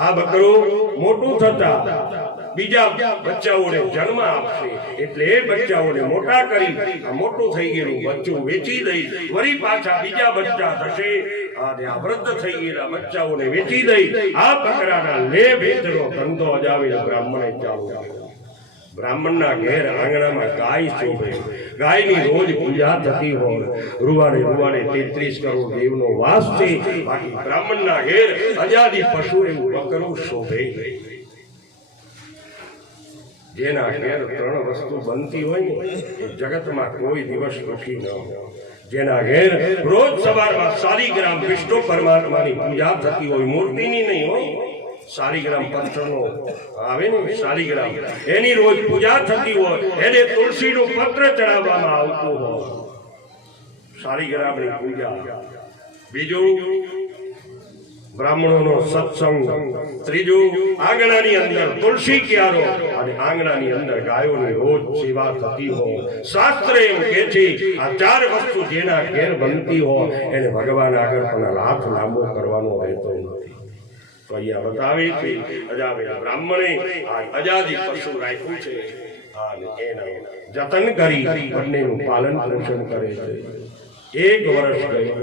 આ બકરું મોટું થતા બીજા બચ્ચાઓને જન્મ આપશે, એટલે એ બચ્ચાઓને મોટા કરી આ મોટું થઈ ગયેલું બચ્ચું વેચી દઈ વળી પાછા બીજા બચ્ચા થશે અને આ વૃદ્ધ થઈ ગયેલા બચ્ચાઓને વેચી દઈ આ બકરાના લે વેચનો ધંધો અજામિલ બ્રાહ્મણે ચાલુ કર્યો. બ્રાહ્મણના ઘેર આંગણામાં ગાય શોભે, ગાયની રોજ પૂજા થતી હોય. રૂવાડે 33 કરોડ દેવનો વાસ છે, બાકી બ્રાહ્મણના ઘેર અજાદી પશુ એવું બકરું શોભે. જેના ઘેર 3 વસ્તુ બનતી હોય ને એ જગતમાં કોઈ દિવસ દુઃખી ન હોય. જેના ઘેર રોજ સવારમાં શાલિગ્રામ વિષ્ણુ પરમાત્માની પૂજા થતી હોય, મૂર્તિની નહીં હોય, શાલિગ્રામ પત્રનો આવે ને શાલિગ્રામ, એની રોજ પૂજા થતી હોય, એને તુલસીનું પત્ર ચડાવવામાં આવતું હોય, શાલિગ્રામની પૂજા. બીજું બ્રાહ્મણોનો સત્સંગ. ત્રીજું આંગણાની અંદર તુલસી ક્યારો અને આંગણાની અંદર ગાયોની રોજ સેવા થતી હોય. શાસ્ત્ર એમ કહે છે આ 4 વસ્તુ જેના ઘેર બનતી હોય એને ભગવાન આગળ પણ હાથ લાંબો કરવાનો રહેતો નથી. તો અહીંયા બતાવે છે અજામિલ બ્રાહ્મણે આ અજાદી પશુ રાખ્યું છે અને એના જતન કરી બંનેનું પાલન પોષણ કરે છે. 1 વર્ષ ગયું,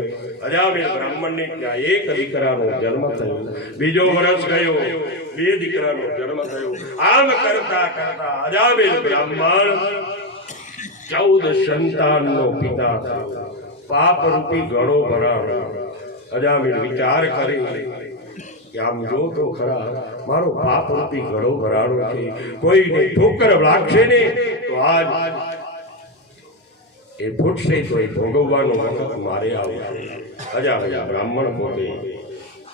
અજામિલ બ્રાહ્મણને ત્યાં 1 દીકરાનો જન્મ થયો. બીજો વર્ષ ગયો, 2 દીકરાનો જન્મ થયો. આમ કરતા કરતા અજામિલ બ્રાહ્મણ 14 સંતાનનો પિતા થયો. પાપ રૂપી ઘડો ભરાયો. અજામિલ વિચાર કરે કે આમ જો તો ખરા મારો પાપ રૂપી ઘડો ભરાણો છે, કોઈને ઠોકર લાગશે ને તો આજ એ ફૂટશે તો એ ભોગવવાનો વખત મારે આવશે. અજામિલ બ્રાહ્મણ પોતે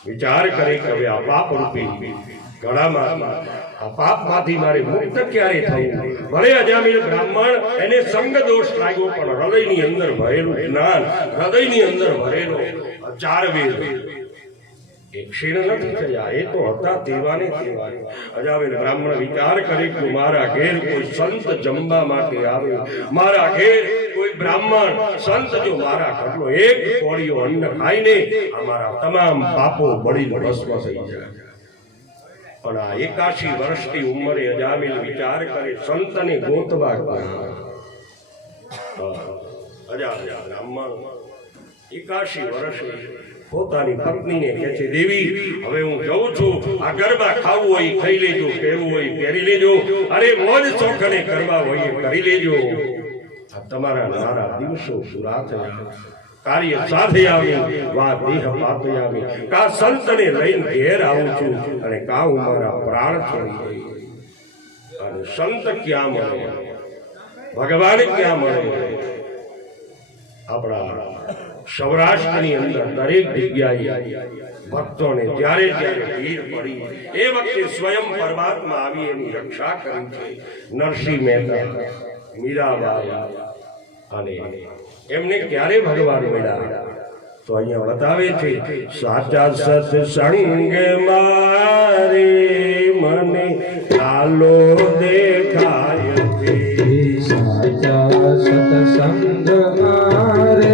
વિચાર કરે કે હવે આ પાપ રૂપી ઘડામાં આ પાપમાંથી મારે મુક્ત ક્યારે થવું. ભલે અજામિલ બ્રાહ્મણ એને સંગ દોષ લાગ્યો પણ હૃદયની અંદર ભરેલું જ્ઞાન, હૃદયની અંદર ભરેલો 4 વેદ એ ક્ષીણ નથી થયા, એ તો હતા તેવાને તેવા. અજામિલ બ્રાહ્મણ વિચાર કરે કે મારા ઘેર કોઈ સંત જમવા માટે આવે, મારા ઘેર કોઈ બ્રાહ્મણ સંત જો મારા ઘરનો 1 કોળીઓ અન્ન ખાઈને અમારા તમામ પાપો બળીને ભસ્મ થઈ જાય. પણ આ 81 વર્ષની ઉંમરે અજામિલ વિચાર કરે સંતને ગોતવા અજામિલ બ્રાહ્મણ 81 વર્ષે પોતાની પત્નીને કહે છે, દેવી હવે હું જઉં છું, આ ગરબા ખાવું હોય ખાઈ લેજો, પહેરવું હોય પહેરી લેજો, અરે મોજ શોખને કરવા હોય કરી લેજો. આ તમારા મારા દિવસો પૂરા થયા, કાર્ય સાથે આવી વાત દેહ પાપે આવી, કા સંતને લઈને ઘેર આવું છું અને કા હું મારા પ્રાણ છોડી દઈ. અને સંત ક્યાં મળે, ભગવાન ક્યાં મળે. આપણા સૌરાષ્ટ્રની અંદર દરેક જગ્યાએ ભક્તોને જ્યારે જ્યારે ભીડ પડી એ વખતે સ્વયં પરમાત્મા આવી એની રક્ષા કરી છે. નરસિંહ મહેતા, મીરાબાઈ અને એમને ક્યારે ભગવાન મળ્યા તો અહીંયા બતાવે છે, સાચા સત્સંગ મારે મને ચાલો દેખાય છે, સાચા સત્સંગ મારે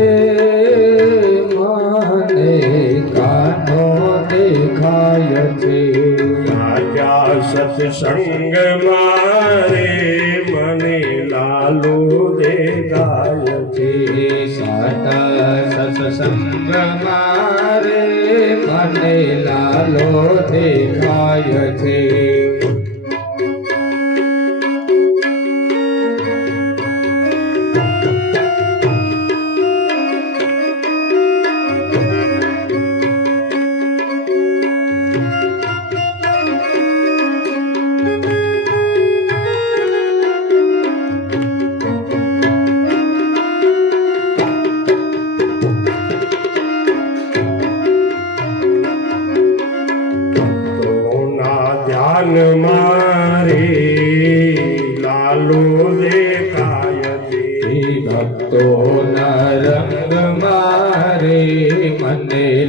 મને કાનો દેખાય છે, સાચા સત્સંગ મારે મને લાલો દેખાય છે, સાચા સત્સંગ મારે મને લાલો દેખાય છે.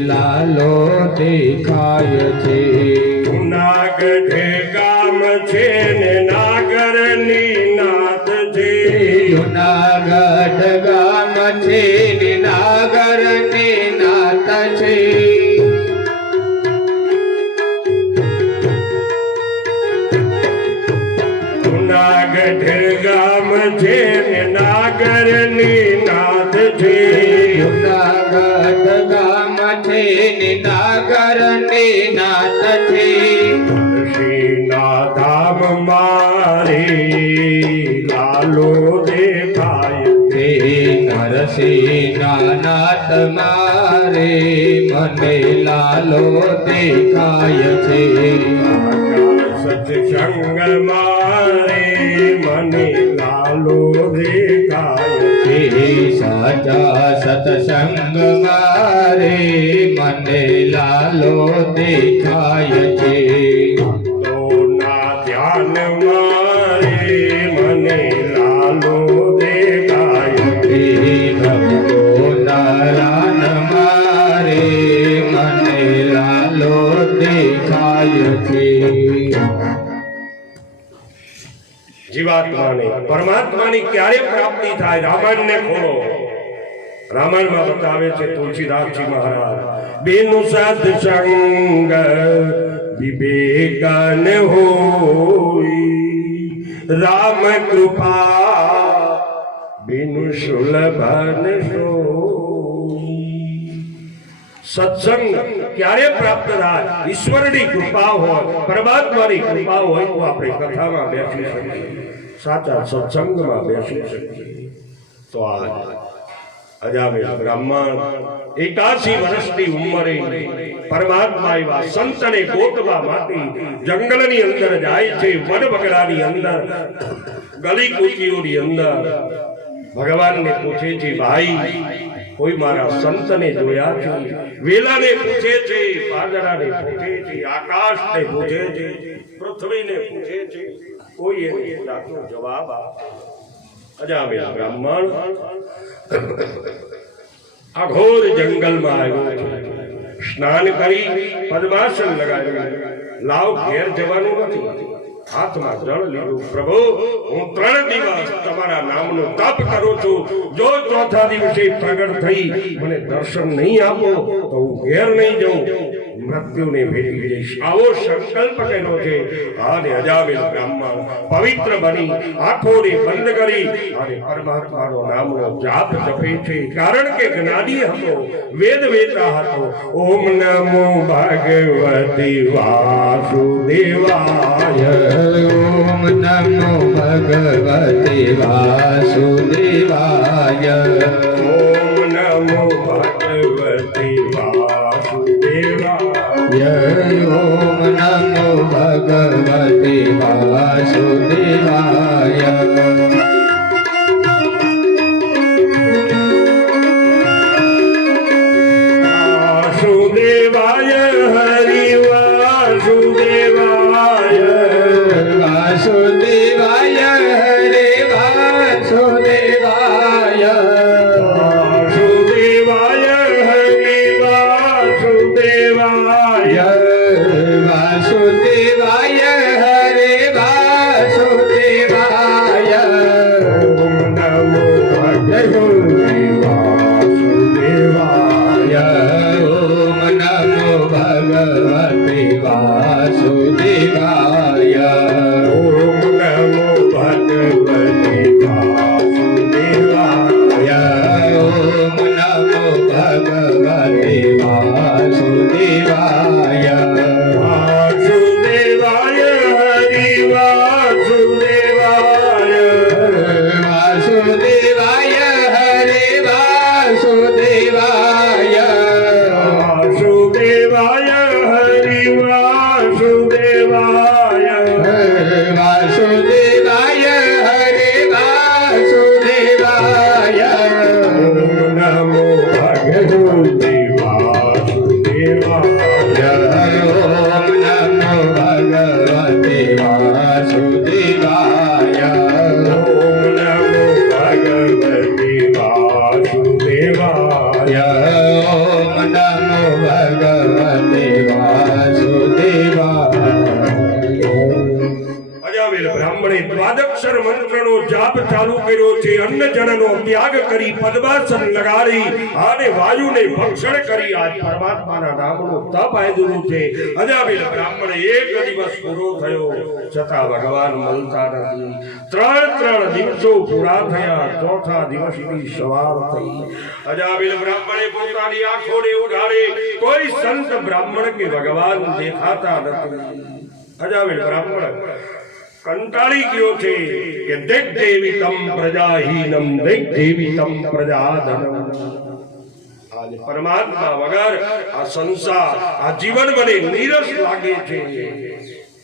લાલો દેખાય છે જુનાગઢ ગામ છે ને નાગરની નાથ છે જુનાગઢ ગામ છે ને નાગરની નાથ છે જુનાગઢ ગામ છે ને નાગરની નાથ છે જુનાગઢ ગામ છે ને નાગરની નાથ છે શ્રીના ધામ મારે લાલો દેખાય હે નરસિંહના નાથ મારે મને લાલો દેખાય છે સત્સંગ મારે મને લાલો દેખાય હે સાચા સત્સંગ મારે મને લાલો દેખાય છે ના ધ્યાન મારે મને લાલો દેખાય હે ભક્તો નારાયણ મારે મને લાલો દેખાય છે જીવાત્માને પરમાત્માની ક્યારે પ્રાપ્તિ થાય રામાયણને ખોલો રામાયણમાં બતાવે છે તુલસીદાસજી મહારાજ બેનો સત્સંગ વિવેકન હોય રામ કૃપા બેનું સુલભન સત્સંગ ક્યારે પ્રાપ્ત થાય ઈશ્વરની કૃપા હોય પરમાત્માની કૃપા હોય તો આપણે કથામાં બેસી શકીએ સાચા સત્સંગમાં બેસી શકીએ તો આ અજામિલ બ્રાહ્મણ 81 વર્ષની ઉંમરે પરમાત્મા એવા સંતને ગોતવા માટે જંગલની અંદર જાય છે વન બગડાની અંદર ગલી કૂચીઓની અંદર ભગવાનને પૂછે છે ભાઈ કોઈ મારા સંતને જોયા છે વેલાને પૂછે છે પાંજરાને પૂછે છે આકાશને પૂછે છે પૃથ્વીને પૂછે છે કોઈ એની જાતનો જવાબ આપે અજામિલ બ્રાહ્મણ અઘોર જંગલમાં આવ્યો છે સ્નાન કરી પદ્માસન લગાવ્યું લાવ ઘેર જવાનું નથી હાથમાં જળ લીધું પ્રભુ હું 3 દિવસ તમારા નામનો તપ કરું છું જો ચોથા દિવસે પ્રગટ થઈ મને દર્શન નહીં આપો તો હું ઘેર નહીં જાઉં મૃત્યુને ભેટી જઈશ આવો સંકલ્પ કર્યો છે અને અજામિલ બ્રાહ્મણ પવિત્ર બની આંખોને બંધ કરી અને પરમાત્માનો નામનો જાપ જપે છે કારણ કે જ્ઞાની હતો વેદ વેતા હતો ઓમ નમો ભગવતી વાસુદેવાય ઓમ નમો ભગવતે વાસુદેવાય ઓમ નમો ભગવતી વાસુદેવાય ઓમ નમો ભગવતે વાસુદેવાય વાસુદેવાય હરિ વાસુદેવાય વાસુદેવાય હરે વાસુદેવાય વાસુદેવાય હરિ વાસુદેવાય વાસુદેવાય હરે વાસુદેવાય ઓમ નમો ભગવતે વાસુદેવાય ઓમ નમો ભગવતે વાસુદેવાય ભગવતે વાસુદેવાય અજામિલ બ્રાહ્મણે દ્વાદક્ષર મંત્રનો જાપ ચાલુ કર્યો છે. અન્નજનનો ત્યાગ કરી પદ્માસન લગાડી અને વાયુને ભક્ષણ કરી આ પરમાત્માના નામનું તપ આદર્યું છે. અજામિલ બ્રાહ્મણે એક દિવસ પૂરો થયો છતાં ભગવાન મળતા નથી. ત્રણ દિવસો પૂરા થયા. ચોથા દિવસની સવાર થઈ. અજામિલ બ્રાહ્મણે પોતાની આંખોને ઉઘાડી કોઈ સંત બ્રાહ્મણ કે ભગવાન દેખાતા નથી. અજામિલ બ્રાહ્મણ કંટાળી ગયો છે કે દેખ દેવી તમ પ્રજાહીનમ દેખ દેવી તમ પ્રજાધનમ. આજે પરમાત્મા વગર આ સંસાર આ જીવન મને નીરસ લાગે છે.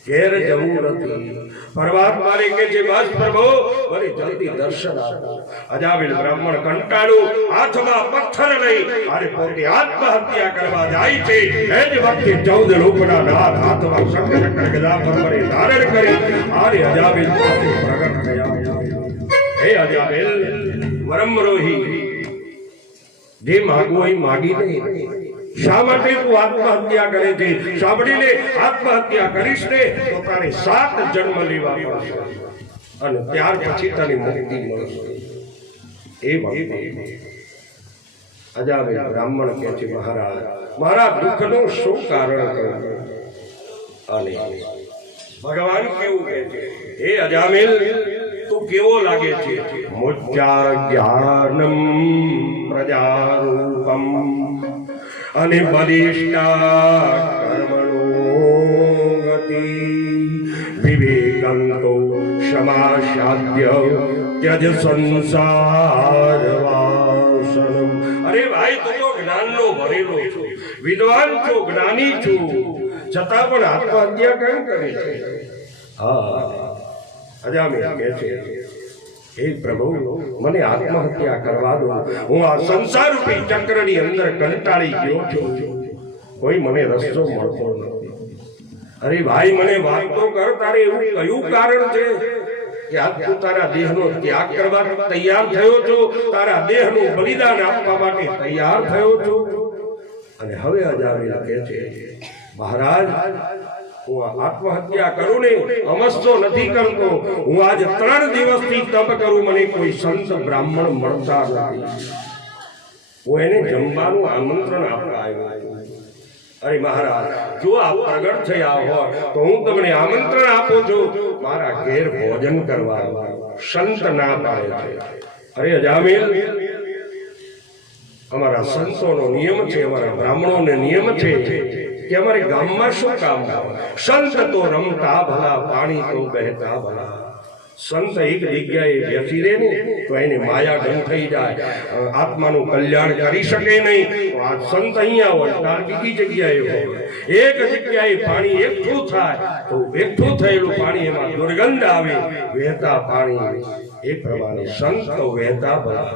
ઘેર જવું નથી. પરમાત્માને કહે છે બસ પ્રભુ મને જલ્દી દર્શન આપો. અજામિલ બ્રાહ્મણ કંટાળ્યો હાથમાં પથ્થર લઈ અને પોતે આત્મહત્યા કરવા જાય છે. એ જ વખતે 14 લોકોના નાથ હાથમાં શંખ ચક્ર ગદા પરમરે ધારણ કરી અને અજામિલ પાસે પ્રગટ થયા. હે અજામિલ વરમરોહી, જે માગવું એ માગી નહીં. શા માટે તું આત્મહત્યા કરે છે? સાંભળીને આત્મહત્યા કરીશ ને તો તારે 7 જન્મ લેવા પડશે અને ત્યાર પછી તને મુક્તિ મળશે. એ વખતે અજામિલ બ્રાહ્મણ કહે છે મહારાજ મારા દુઃખનું શું કારણ કહું? અને ભગવાન કેવું કહે છે હે અજામિલ તું કેવો લાગે છે? મુચ્ચા જ્ઞાનમ પ્રજારૂપમ અને બલિષ્ઠા કર્મણો ગતિ વિવેકંતો સમાસાદ્ય ત્યજ સંસાર વાસનમ. અરે ભાઈ તું તો જ્ઞાનનો ભરેલો છો, વિદ્વાન છો, જ્ઞાની છો, છતાં પણ આત્મહત્યા કેમ કરે છે? હા અજામિલ કહે છે હે પ્રભુ મને આત્મહત્યા કરવા દો. હું આ સંસાર રૂપી ચક્રની અંદર કંટાળી ગયો છું. કોઈ મને રસ્તો મળતો નથી. અરે ભાઈ મને વાત તો કર. તારે એવું કયું કારણ છે કે આજ તું તારા દેહનો ત્યાગ કરવા તૈયાર થયો છો? તારા દેહનું બલિદાન આપવા માટે તૈયાર થયો છો? અને હવે અજામિલ કહે છે મહારાજ હું આત્મહત્યા કરું ને અમસ્તો નથી કરતો. હું આજ 3 દિવસથી તપ કરું, મને કોઈ સંત બ્રાહ્મણ મળતા નથી. હું એને જમવાનું આમંત્રણ આપવા આવ્યો. અરે મહારાજ જો આ પ્રગટ થયા હોય તો હું તમને આમંત્રણ આપું છું મારા ઘેર ભોજન કરવા. સંત ના પાડે છે. અરે અજામિલ અમારા સંતોનો નિયમ છે, અમારા બ્રાહ્મણોનો નિયમ છે કે અમારે ગામમાં શું કામ? સંત તો રમતા ભલા, પાણી તો બહેતા ભલા. સંત એક જગ્યાએ બેસી રહે ને તો એને માયા ગમ થઈ જાય, આત્માનું કલ્યાણ કરી શકે નહીં. તો આ સંત અહીંયા હોય તાર બીજી જગ્યાએ હોય. એક જગ્યાએ પાણી એકઠું થાય તો એકઠું થયેલું પાણી એમાં દુર્ગંધ આવે, વહેતા પાણી. એ પ્રમાણે સંત તો વહેતા ભલા.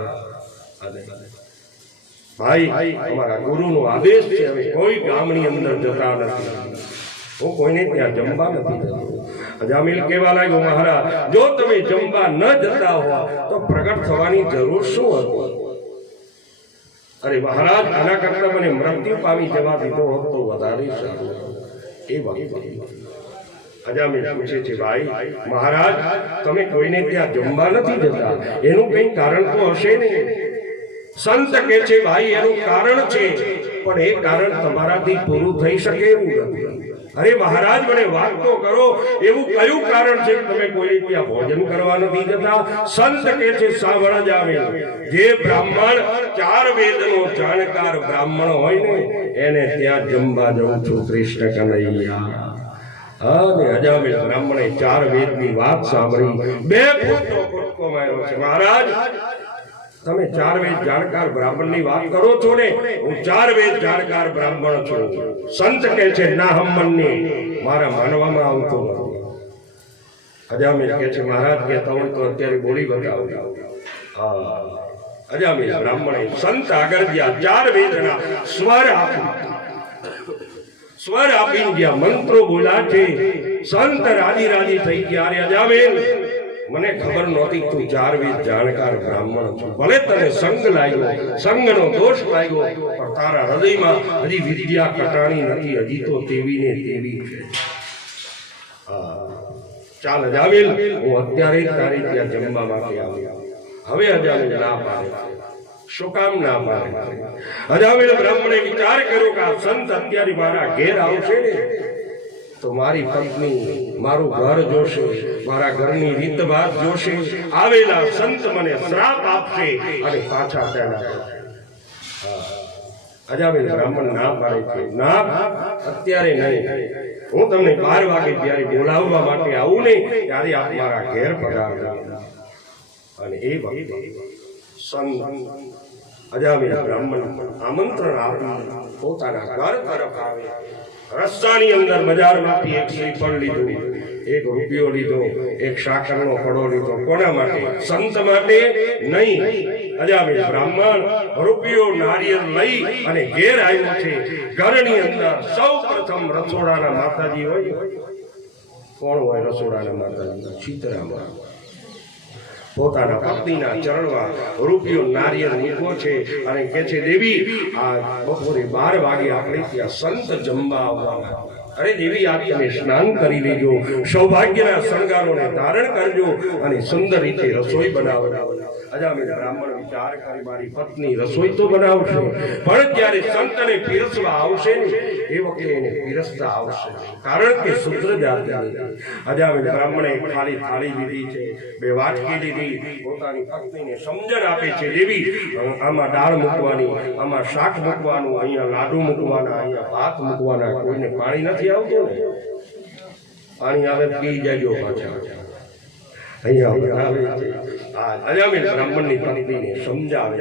ભાઈ અમારા ગુરુનો આદેશ છે હવે કોઈ ગામની અંદર જતા નથી. હું કોઈને ત્યાં જમવા નથી જતો. અજામિલ કહેવા લાગ્યો મહારાજ જો તમે જમવા ન જતા હો તો પ્રગટ થવાની જરૂર શું હતી? અરે મહારાજ આના કરતા મને મૃત્યુ પામી જવા દીધો હોત તો વધારે સારું. એ વાત અજામિલ પૂછે છે ભાઈ મહારાજ તમે કોઈને ત્યાં જમવા નથી જતા એનું કઈ કારણ તો હશે ને? સંત કહે છે ભાઈ એનું કારણ છે પણ એ કારણ તમારાથી પૂરું થઈ શકે એવું નથી. અરે મહારાજ મને વાત તો કરો એવું કયું કારણ છે કે તમે કોઈ ત્યાં ભોજન કરવા નથી જતા? સંત કહે છે સાંભળ જામિલ, જે બ્રાહ્મણ 4 વેદનો જાણકાર બ્રાહ્મણ હોય ને એને ત્યાં જમવા જઉં છું કૃષ્ણ કનૈયા. અને અજામિલ બ્રાહ્મણે 4 વેદની વાત સાંભળી 2 ફૂટનો કૂદકો માર્યો છે. મહારાજ તમે 4 વેદ જાણકાર બ્રાહ્મણની વાત કરો છો ને, હું 4 વેદ જાણકાર બ્રાહ્મણ છું. સંત કહે છે ના હમ્મની મારા માનવામાં આવતો નથી. અજામિલ કહે છે મહારાજ કહેતા હોય તો અત્યારે બોલી બતાવો. હા અજામિલ બ્રાહ્મણે સંત આગળ ગયા 4 વેદના સ્વર આપીને ગયા મંત્રો બોલ્યા છે. સંત રાજી રાજી થઈ ગયા. અરે અજામિલ મને ખબર નહોતી તું ચારવેદ જાણકાર બ્રાહ્મણ છો. ભલે તને સંગ લાગ્યો, સંગનો દોષ લાગ્યો, પણ તારા હૃદયમાં હજી વિદ્યા કટાણી નથી, હજી તો તેવી ને તેવી છે. ચાલ અજામિલ, હું અત્યારે જ તારી ત્યાં જમવા માટે આવ્યો. હવે અજામિલ ના પાડે. શું કામ ના પાડે? અજામિલ બ્રાહ્મણે વિચાર કર્યો કે આ સંત અત્યારે મારા ઘેર આવશે ને તો મારી પત્ની મારું ઘર જોશે, મારા ઘરની રીતભાત જોશે, આવેલા સંત મને શ્રાપ આપશે અને પાછા ચાલ્યા જશે. અજામિલ બ્રાહ્મણ ના પાડે છે, ના અત્યારે નહીં, હું તમને 12 વાગે જ્યારે બોલાવવા માટે આવું ને ત્યારે આપ મારા ઘેર પધારજો. અને એ વખતે સંત અજામિલ બ્રાહ્મણ આમંત્રણ આપી પોતાના ઘર તરફ આવે. રસ્તાની અંદર બજારમાંથી એક શ્રીફળ લીધું, એક રૂપિયો લીધો, એક સાકરનો કડો લીધો. કોના માટે? સંત માટે નહીં. અજામિલ બ્રાહ્મણ રૂપિયો નારિયેળ લઈ અને ઘેર આવ્યો છે. ઘરની અંદર સૌ પ્રથમ રસોડાના માતાજી હોય. કોણ હોય રસોડાના માતાજી? સીતારામ. પોતાના પત્નીના ચરણમાં રૂપિયો નારિયેળ મૂક્યો છે અને કહે છે, દેવી આ બપોરે 12 વાગે આપણે ત્યાં સંત જમવા આવવાના. અરે દેવી, આપ તમે સ્નાન કરી લેજો, સૌભાગ્યના શણગારોને ધારણ કરજો અને સુંદર રીતે રસોઈ બનાવો. અજામિલ બ્રાહ્મણ વિચાર કરી, મારી પત્ની રસોઈ તો બનાવશે, પણ જ્યારે સંતને પીરસવા આવશે ને એ વખતે એને પીરસતા આવશે, કારણ કે શુદ્ર જાતિ. અજામિલ બ્રાહ્મણે ખાલી થાળી લીધી છે, 2 વાટકી લીધી, પોતાની પત્નીને સમજણ આપે છે, દેવી આમાં દાળ મૂકવાની, આમાં શાક મૂકવાનું, અહીંયા લાડુ મૂકવાના, અહીંયા ભાત મૂકવાના. કોઈને પાણી નથી આવતું ને? પાણી આવે પી જાજો પાછા. અજામિલ બ્રાહ્મણની પત્નીને સમજાવે.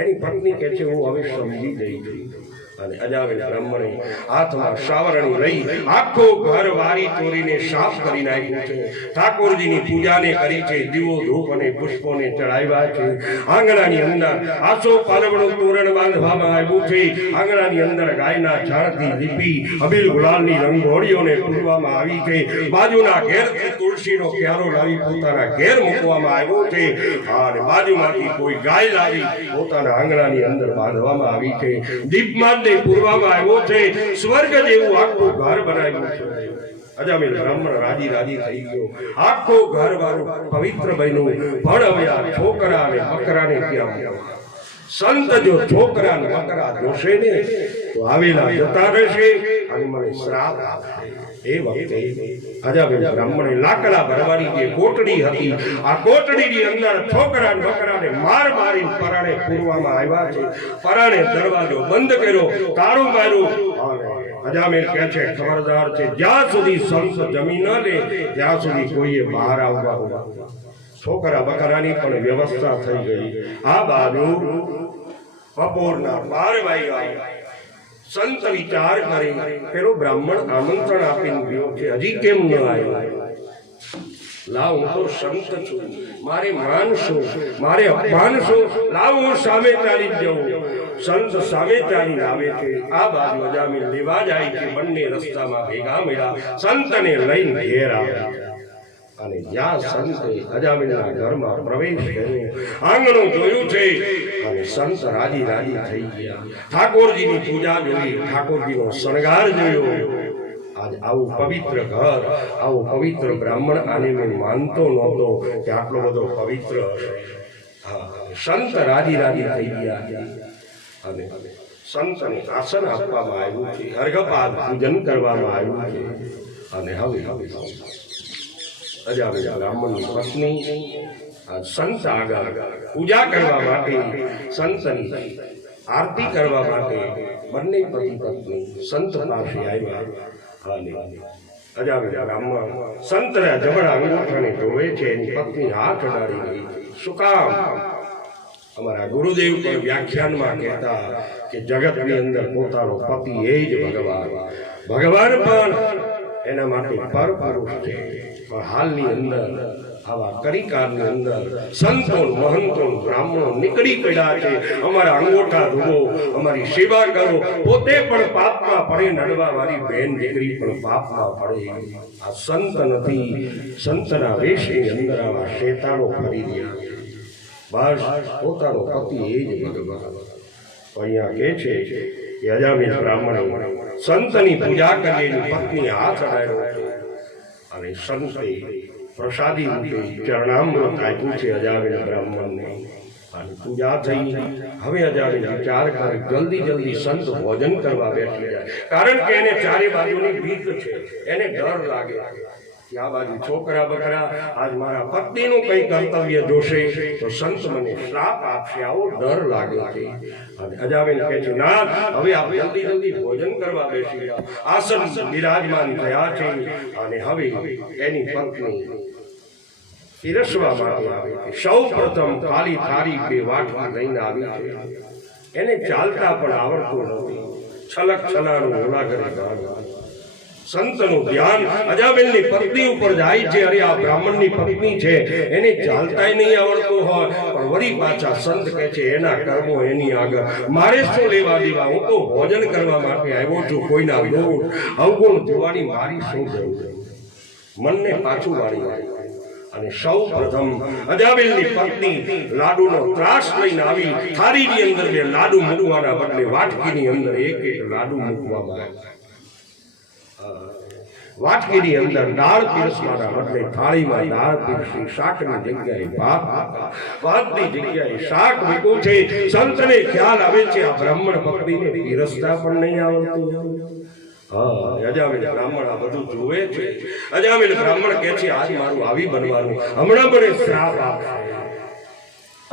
એની પત્ની કહે છે, હું હવે સમજી ગઈ છું. અને અજામિલ બ્રાહ્મણે હાથમાં સાવરણી લઈ આખો ઘર વારી ચોરીને સાફ કરી નાખ્યું છે. ઠાકોરજીની પૂજાને કરી છે, દીવો ધૂપ અને પુષ્પોને ચડાવ્યા છે. આંગણાની અંદર આસો પાલવનું તોરણ બાંધવામાં આવ્યું છે. આંગણાની અંદર ગાયના છાણથી લીપી અબીલ ગુલાલની રંગોળીઓને પૂરવામાં આવી છે. બાજુના ઘેરથી તુલસીનો ક્યારો લાવી પોતાના ઘેર મૂકવામાં આવ્યો છે. અને બાજુમાંથી કોઈ ગાય લાવી પોતાના આંગણાની અંદર બાંધવામાં આવી છે. દીપમાં પૂરવામાં આવ્યો છે. સ્વર્ગ જેવું આખું ઘર બનાવ્યું છે. અજામિલ બ્રાહ્મણ રાજી રાજી થઈ ગયો. આખો ઘર વાળું પવિત્ર બન્યું. પણ હવે આ છોકરા અને બકરાને ક્યાં? સંત જો છોકરા અને બકરા જોશે ને તો આવેલા જતા રહેશે અને મને શ્રાપ આપશે. એ વખતે અજામિલ બ્રાહ્મણે લાકડા ભરવાની જે કોટડી હતી, આ કોટડીની અંદર છોકરા અને બકરાને માર મારી પરાણે પૂરવામાં આવ્યા છે. પરાણે દરવાજો બંધ કર્યો, તાળું માર્યું. અજામિલ કહે છે, ખબરદાર છે, જ્યાં સુધી સંત જમી ન લે ત્યાં સુધી કોઈએ બહાર આવવા. છોકરા બકરાની પણ વ્યવસ્થા થઈ ગઈ. આ બાજુ બપોરના 12 વાગ્યા. સંત વિચાર કરી, પેલો બ્રાહ્મણ આમંત્રણ આપીને ગયો છે, હજી કેમ ન આવ્યો? લાવ, હું તો સંત છું, મારે માન શું, મારે અપમાન શું? લાવ, હું સામે ચાલી જઉં. સંત સામે ચાલી આવે છે. આ બાજુ અજામિલ લેવા જાય છે. બંને રસ્તામાં ભેગા મળ્યા. સંતને લઈને ઘેર આવ્યા. અને જ્યાં સંતે અજામિલના ઘરમાં પ્રવેશ કર્યો, આંગણું જોયું છે અને સંત રાજી રાજી થઈ ગયા. ઠાકોરજીની પૂજા જોઈ, ઠાકોરજીનો શણગાર જોયો. આજ આવું પવિત્ર ઘર, આવો પવિત્ર બ્રાહ્મણ, આને મેં માનતો નહોતો કે આટલો બધો પવિત્ર હશે. સંત રાજી રાજી થઈ ગયા. અને સંતને આસન આપવામાં આવ્યું છે, અર્ઘપાદ પૂજન કરવામાં આવ્યું છે. અને હવે અજામિલ બ્રાહ્મણની પત્ની સંત આગળ પૂજા કરવા માટે, સંતની આરતી કરવા માટે બંને પતિ પત્ની સંત પાસે આવ્યા. અને અજામિલ બ્રાહ્મણ સંતના જબડા અંગૂઠાને ધોવે છે. એની પત્ની હાથ અડાડી ગઈ. શું કામ? અમારા ગુરુદેવ પણ વ્યાખ્યાનમાં કહેતા કે જગતની અંદર પોતાનો પતિ એ જ ભગવાન. ભગવાન પણ એના માટે પર પુરુષ છે. પણ હાલની અંદર આવા કરિકારની અંદર સંતો મહંતો બ્રાહ્મણો નીકળી પડ્યા છે. અમારા અંગોઠા ધોવો, અમારી સેવા કરો. પોતે પણ પાપમાં પડે, નડવા વાળી બેન દીકરી પણ પાપમાં પડે. આ સંત નથી. સંતના વેશની અંદર આવા શેતાનો ફરી રહ્યા છે. બસ પોતાનો પતિ એ જ ભગવાન. અહીંયા કે છે કે અજામિલ બ્રાહ્મણે સંતની પૂજા કરી એની પત્ની હાથ અડાડ્યો છે અને સંતે પ્રસાદી રૂપે ચરણામૃત આપ્યું છે અજામિલ બ્રાહ્મણને. અને પૂજા થઈ. હવે અજામિલ વિચાર કરે જલ્દી સંત ભોજન કરવા બેઠી જાય. કારણ કે એને ચારે બાજુની ભીખ છે, એને ડર લાગે કે આ બાજુ છોકરા બકરા આજ મારા પત્નીનું કઈ કર્તવ્ય જોશે તો સંત મને શ્રાપ આપશે, આવો ડર લાગે છે. અને અજામિલ કહે છે ના, હવે આપ જલ્દી ભોજન કરવા બેસી જાઓ. આસન બિરાજમાન થયા છે અને હવે એની પત્ની પીરસવા માટે આવે છે. સૌ પ્રથમ ખાલી થાળી બે વાટકી લઈને આવી છે. એને ચાલતા પણ આવડતું નથી. છલક છલાનું ઓલા કરે સંતનું ધ્યાન અજામિલની પત્ની ઉપર જાય છે. અરે આ બ્રાહ્મણની પત્ની છે, એને ચાલતાય નહીં આવડતું હોય, પણ વળી પાછા સંત કહે છે એના કર્મો એની આગળ, મારે શું લેવા દેવા? હું તો ભોજન કરવા માટે આવ્યો છું. કોઈના દોષ અવગુણ જોવાની મારી શું જરૂર? મનને પાછું વાળી. અને સૌ પ્રથમ અજામિલની પત્ની લાડુનો ત્રાસ લઈને આવી. થાળીની અંદર બે લાડુ મૂકવાના બદલે વાટકીની અંદર એક લાડુ મૂકવામાં આવ્યા. વાટકીની અંદર દાળ પીરસવાના બદલે થાળીમાં દાળ પીરસી. શાકની જગ્યાએ ભાતની જગ્યાએ શાક મૂક્યું છે. સંતને ખ્યાલ આવે છે આ બ્રાહ્મણ પત્નીને પીરસતા પણ નહીં આવડતું. અજામિલ બ્રાહ્મણ આ બધું જોવે છે. અજામિલ બ્રાહ્મણ કહે છે આજ મારું આવી બનવાનું, હમણાં મને શ્રાપ આપશે.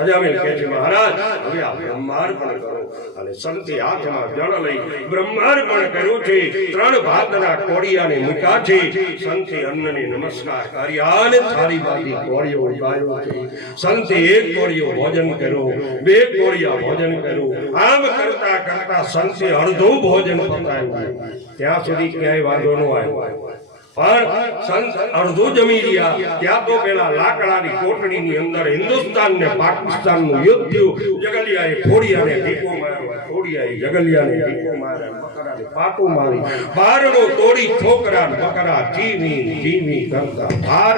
અજામિલ કહે છે મહારાજ હવે આ બ્રહ્માર્પણ કરો. અને સંતે હાથમાં જળ લઈ બ્રહ્માર્પણ કર્યું છે. 3 ભાતના કોળિયાને મૂક્યા છે. સંતે અન્નને નમસ્કાર કર્યા અને થાળી બાંધી કોળિયો ઉગાડ્યો છે. સંતે 1 કોળિયો ભોજન કર્યું, 2 કોળિયા ભોજન કર્યું. આમ કરતા કરતા સંતે અડધું ભોજન પતાવ્યું. ત્યાં સુધી ક્યાંય વાંધો ન આવ્યો. પણ સંત અડધું જમી રહ્યા ત્યાં તો પેલા લાકડાની કોટડીની અંદર હિન્દુસ્તાન ને પાકિસ્તાન નું યુદ્ધ થયું. જગલિયાએ ખોડિયાને ઢીકો માર્યો, ખોડિયાએ જગલિયાને ઢીકો માર્યો, બકરાને પાટું મારી, બારણો તોડી છોકરા બકરા જીવી કરતા ભાર.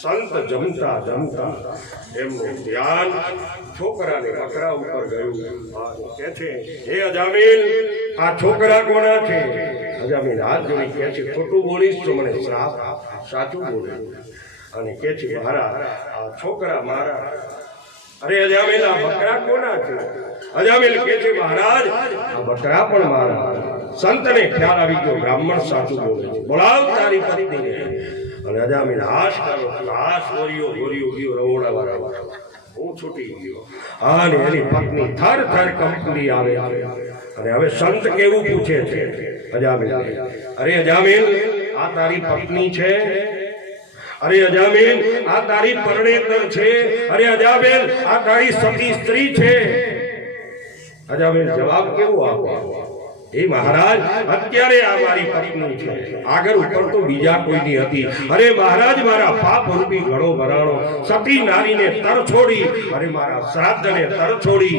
સંત જમતા એમનું ધ્યાન છોકરાને બકરા ઉપર ગયું. કે છે હે અજામિલ આ છોકરા કોના છે? અજામિલ હાથ જોડી કહે છે ખોટું બોલીશ તો મને શ્રાપ આપ, સાચું બોલે. અને કે છે મહારાજ આ છોકરા મારા. અરે અજામિલ આ બકરા કોના છે? અજામિલ કે છે મહારાજ આ બકરા પણ મારા. સંતને ખ્યાલ આવી ગયો બ્રાહ્મણ સાચું બોલે છે, બોલાવ તારી પત્નીને. અને અજામિલ હાશ કરો, હાશ ગોરીઓ ગયો રવોડા હું છૂટી ગયો. અને એની પત્ની થર કંપની આવે. અને હવે સંત કેવું પૂછે છે અજામિલ, અરે અજામિલ આ તારી પત્ની છે? અરે અજામિલ આ તારી પરણેતર છે? અરે અજામિલ આ તારી સતી સ્ત્રી છે? અજામિલ જવાબ કેવો આપે? એ મહારાજ અત્યારે આ મારી પત્ની છે, આગળ ઉપર તો બીજા કોઈની હતી. અરે મહારાજ મારા પાપ રૂપી ઘડો ભરાણો સતી નારીને તર છોડી, અરે મારા શ્રાદ્ધને તર છોડી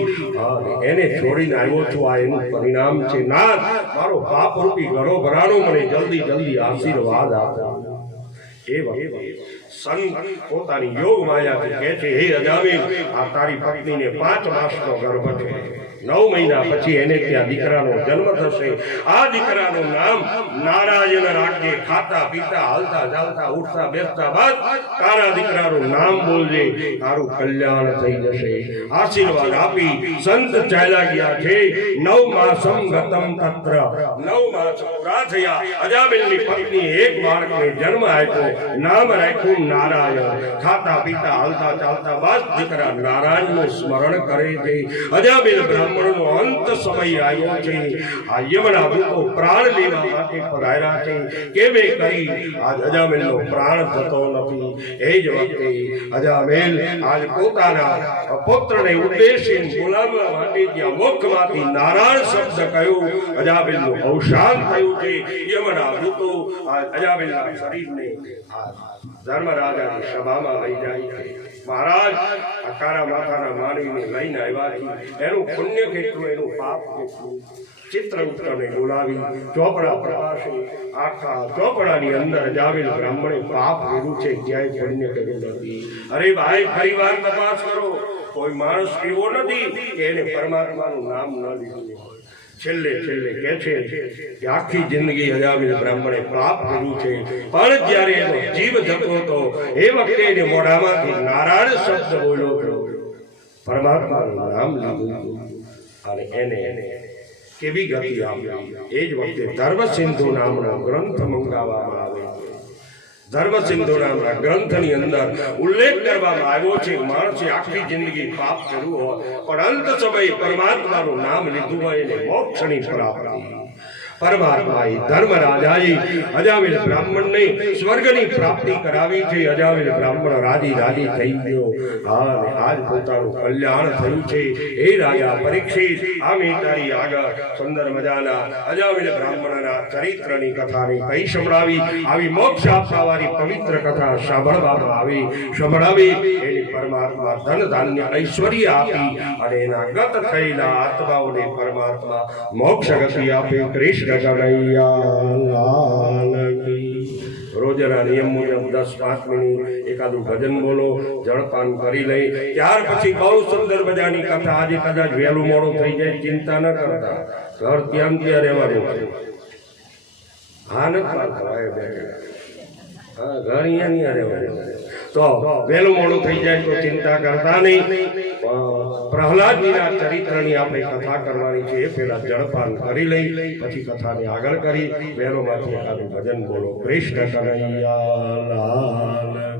એને છોડીને આવ્યો છું. આ એનું પરિણામ છે. નાથ મારો પાપ રૂપી ઘડો ભરાણો, મને જલ્દી આશીર્વાદ આપો. એ વખતે સંત પોતાની યોગ માયાથી કહે છે હે અજામિલ આ તારી પત્નીને 5 માસનો ગર્ભ છે. 9 મહિના પછી એને ત્યાં દીકરાનો જન્મ થશે. આ દીકરાનું નામ નારાયણ રાખજે. ખાતા પીતા હાલતા ચાલતા ઉઠતા બેસતા બસ તારા દીકરાનું નામ બોલજે, તારું કલ્યાણ થઈ જશે. આશીર્વાદ આપી સંત ચાલ્યા ગયા છે. 9 માસમ ગતમ તત્ર. 9 માસ પૂરા થયા. અજામિલની પત્ની એક બાળકને જન્મ આપ્યો, નામ રાખ્યું નારાયણ. ખાતા પીતા હાલતા ચાલતા બસ દીકરા નારાયણનું સ્મરણ કરે છે. અજામિલ બ્રાહ્મણનો અંત સમય આવ્યો છે. આ યમના દૂતો પ્રાણ લેવા માટે પધાર્યા છે. કેમે કરી આજ અજામેલનો પ્રાણ થતો નથી. એ જ વખતે અજામેલ આજ પોતાના પુત્રને ઉદ્દેશીને બોલાવવા માટે ત્યાં મુખમાંથી નારાયણ શબ્દ કહ્યો. અજામેલનું અવસાન થયું છે. યમના દૂતો આ અજામેલના શરીરને આ ધર્મરાજાની સભામાં લઈ જાય છે. મહારાજ આ કારા માથાના માનવીને લઈને આવ્યા છે. એનું પુણ્ય કેટલું, એનું પાપ કેટલું. ચિત્રગુપ્તને બોલાવી ચોપડા પ્રકાશે. આખા ચોપડાની અંદર અજામેલ બ્રાહ્મણે પાપ કર્યું છે, ક્યાંય પુણ્ય કર્યું નથી. અરે ભાઈ, ફરી વાર તપાસ કરો. કોઈ માણસ એવો નથી કે એને પરમાત્માનું નામ ન લીધું હોય. છેલ્લે કહે છે કે આખી જિંદગી અજામેલ બ્રાહ્મણે પાપ કર્યું છે, પણ જ્યારે એનો જીવ જતો હતો એ વખતે એને મોઢામાંથી નારાયણ શબ્દ બોલ્યો હતો, પરમાત્માનું નામ લીધું અને એને કેવી ગતિ આપી. એ જ વખતે ધર્મસિંધુ નામનો ગ્રંથ મંગાવવામાં આવે છે. ધર્મસિંધુ નામના ગ્રંથની અંદર ઉલ્લેખ કરવામાં આવ્યો છે માણસે આખી જિંદગી પાપ કર્યું હોય પણ અંત સમયે પરમાત્માનું નામ લીધું હોય એને મોક્ષની પ્રાપ્તિ. પરમાત્માએ ધર્મરાજાએ અજામેલ બ્રાહ્મણને સ્વર્ગની પ્રાપ્તિ કરાવી છે. અજામેલ બ્રાહ્મણ રાજી થઈ ગયો. આજ પોતાનું કલ્યાણ થયું છે. એ રાજા પરીક્ષિત, આમે તારી આગળ સુંદર મજાના અજામેલ બ્રાહ્મણના ચરિત્રની કથાને કઈ સંભળાવી. આવી મોક્ષ આપવાવાળી પવિત્ર કથા સંભળાવી એની પરમાત્મા ધન ધાન્ય ઐશ્વર્ય આપી અને એના ગત થયેલા આત્માઓને પરમાત્મા મોક્ષ ગતિ આપે. કૃષ્ણ રોજના નિયમ મુજબ 10-5 મિનિટ એકાદું ભજન બોલો, જળપાન કરી લઈ. ત્યાર પછી બહુ સુંદર મજાની કથા. આજે કદાચ વહેલું મોડું થઈ જાય, ચિંતા ન કરતા. ઘર ત્યાં રહેવાનું છે. હા નથી ઘર અહીંયા રહેવાનું. તો વહેલું મોડું થઈ જાય તો ચિંતા કરતા નહીં. પ્રહલાદજીના ચરિત્રની આપણે કથા કરવાની છે. એ પહેલા જળપાન કરી લઈ, પછી કથાને આગળ કરી વહેલોમાંથી એકાદું ભજન બોલો. કૃષ્ણ કનૈયા લાલ.